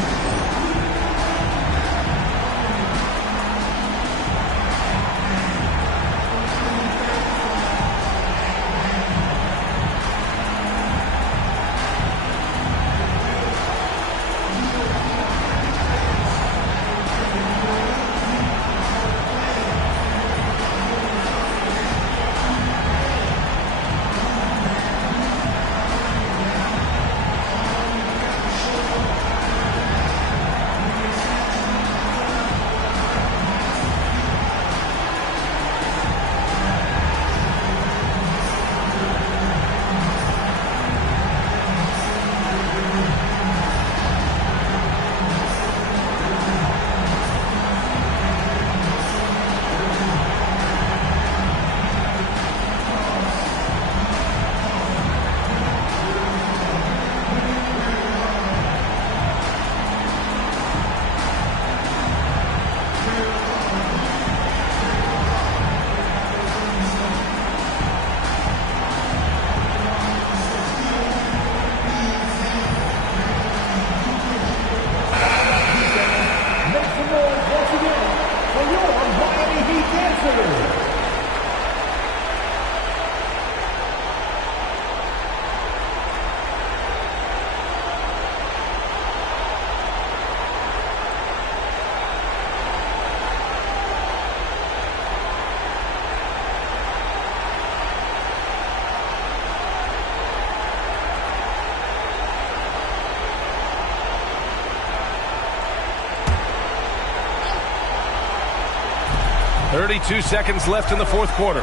32 seconds left in the fourth quarter.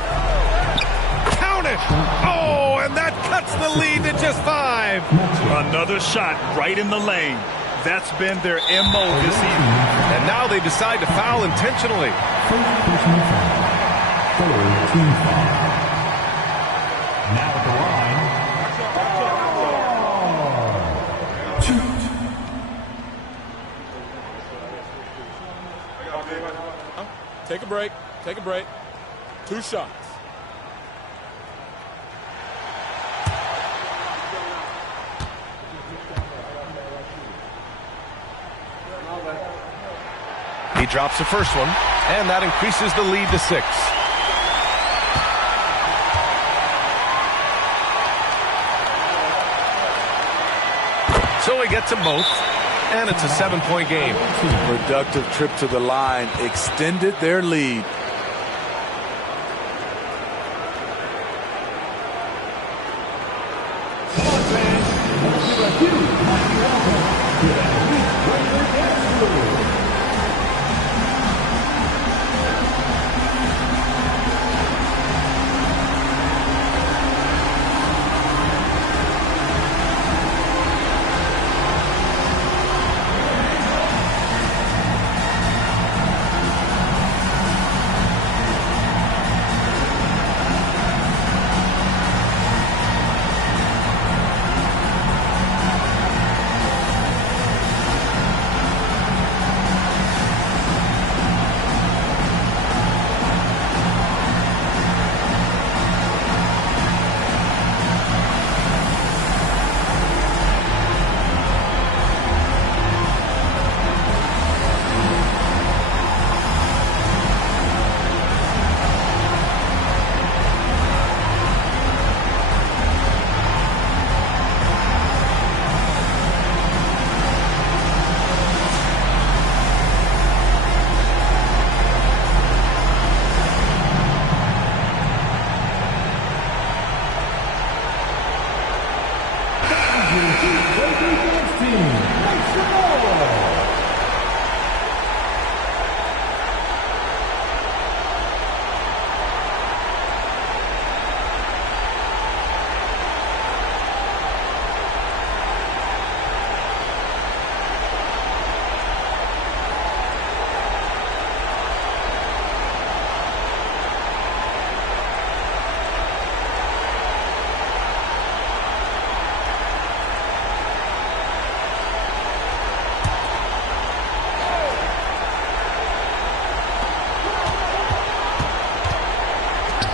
Count it! Oh, and that cuts the lead to just 5. Another shot right in the lane. That's been their MO this evening. And now they decide to foul intentionally. First personal foul. Third team foul. Now at the line. Take a break. Take a break. 2 shots. He drops the first one, and that increases the lead to 6. So he gets them both, and it's a 7-point game. Productive trip to the line extended their lead.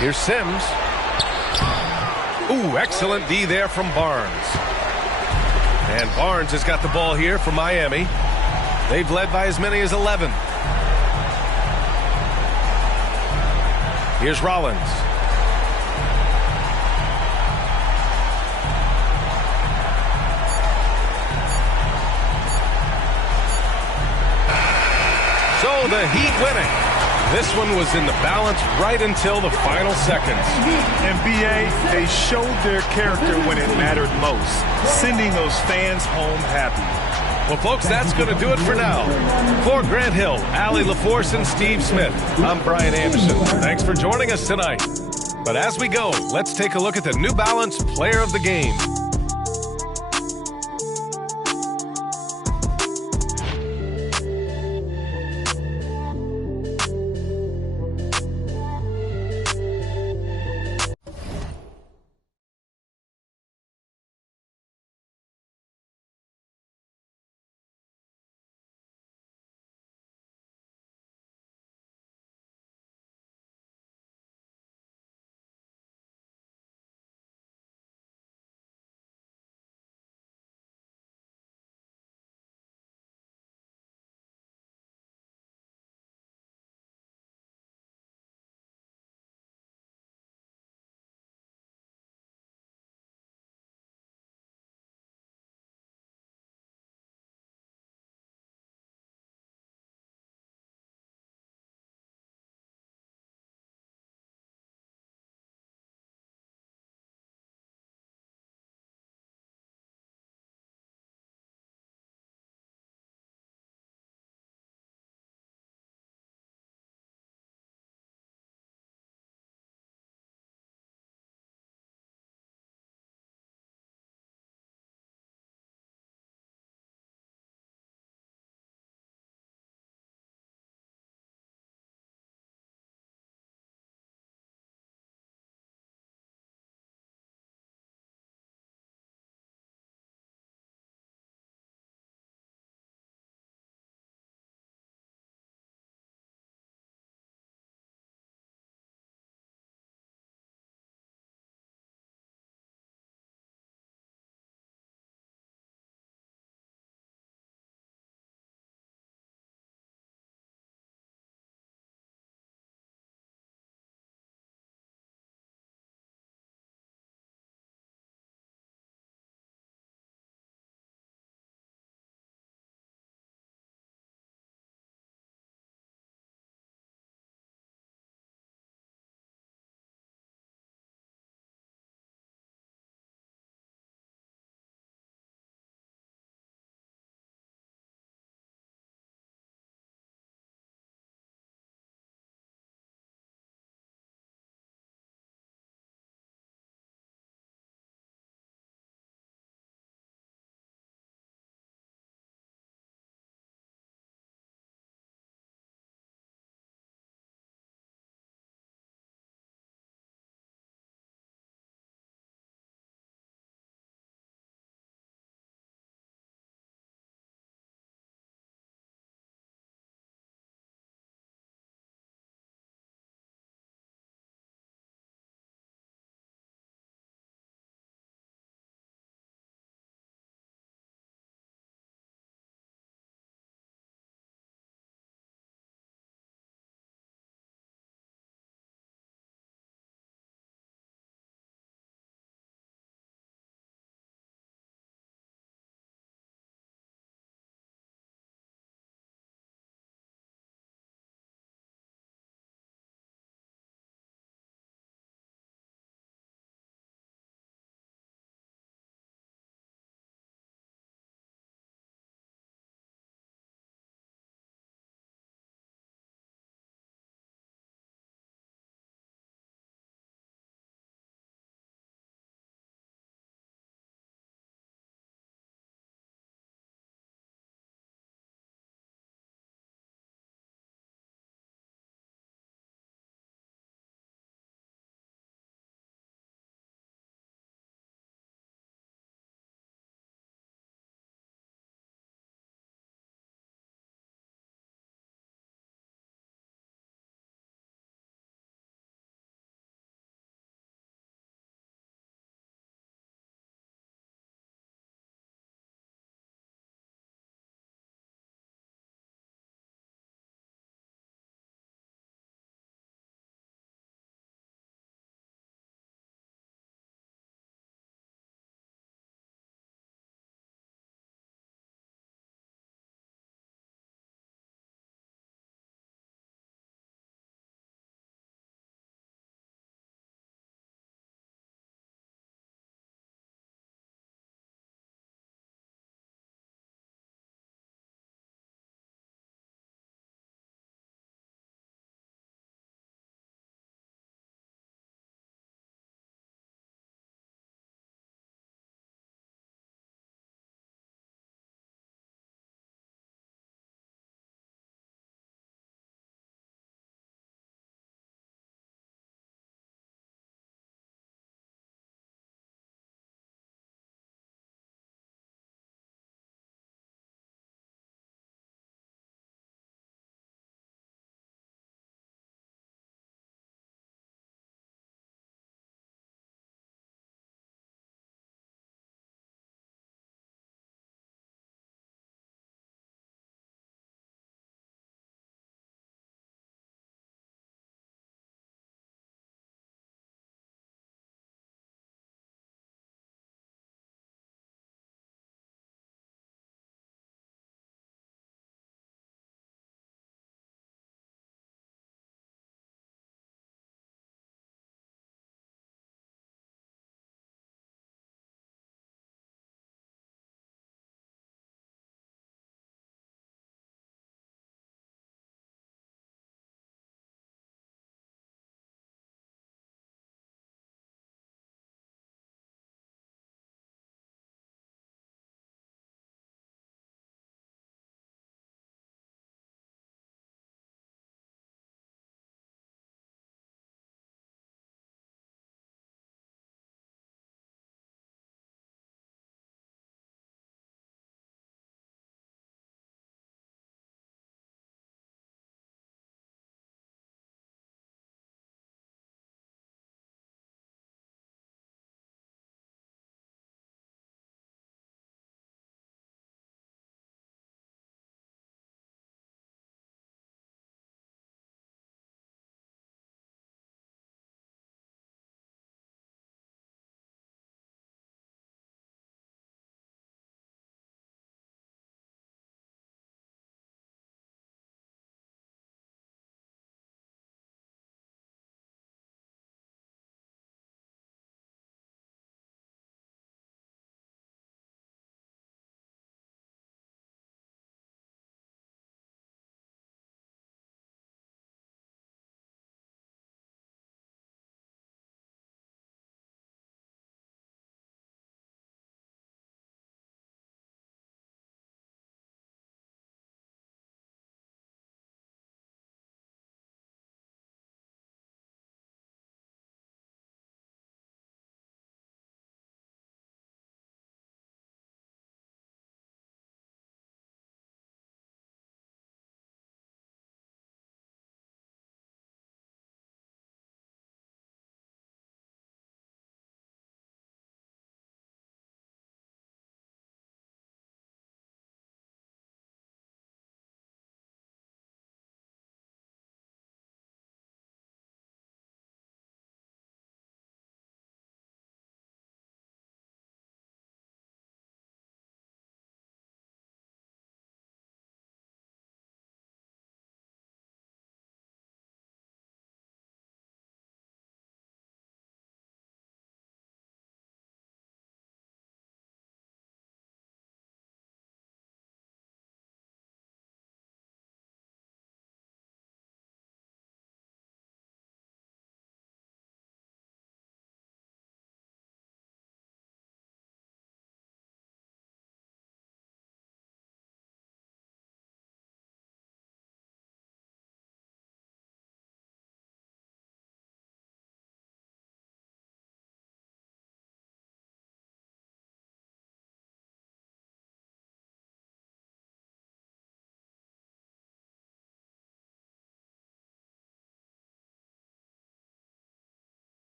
Here's Sims. Ooh, excellent D there from Barnes. And Barnes has got the ball here for Miami. They've led by as many as 11. Here's Rollins. So the Heat winning. This one was in the balance right until the final seconds. And B.A., they showed their character when it mattered most, sending those fans home happy. Well, folks, that's going to do it for now. For Grant Hill, Allie LaForce, and Steve Smith, I'm Brian Anderson. Thanks for joining us tonight. But as we go, let's take a look at the New Balance Player of the Game.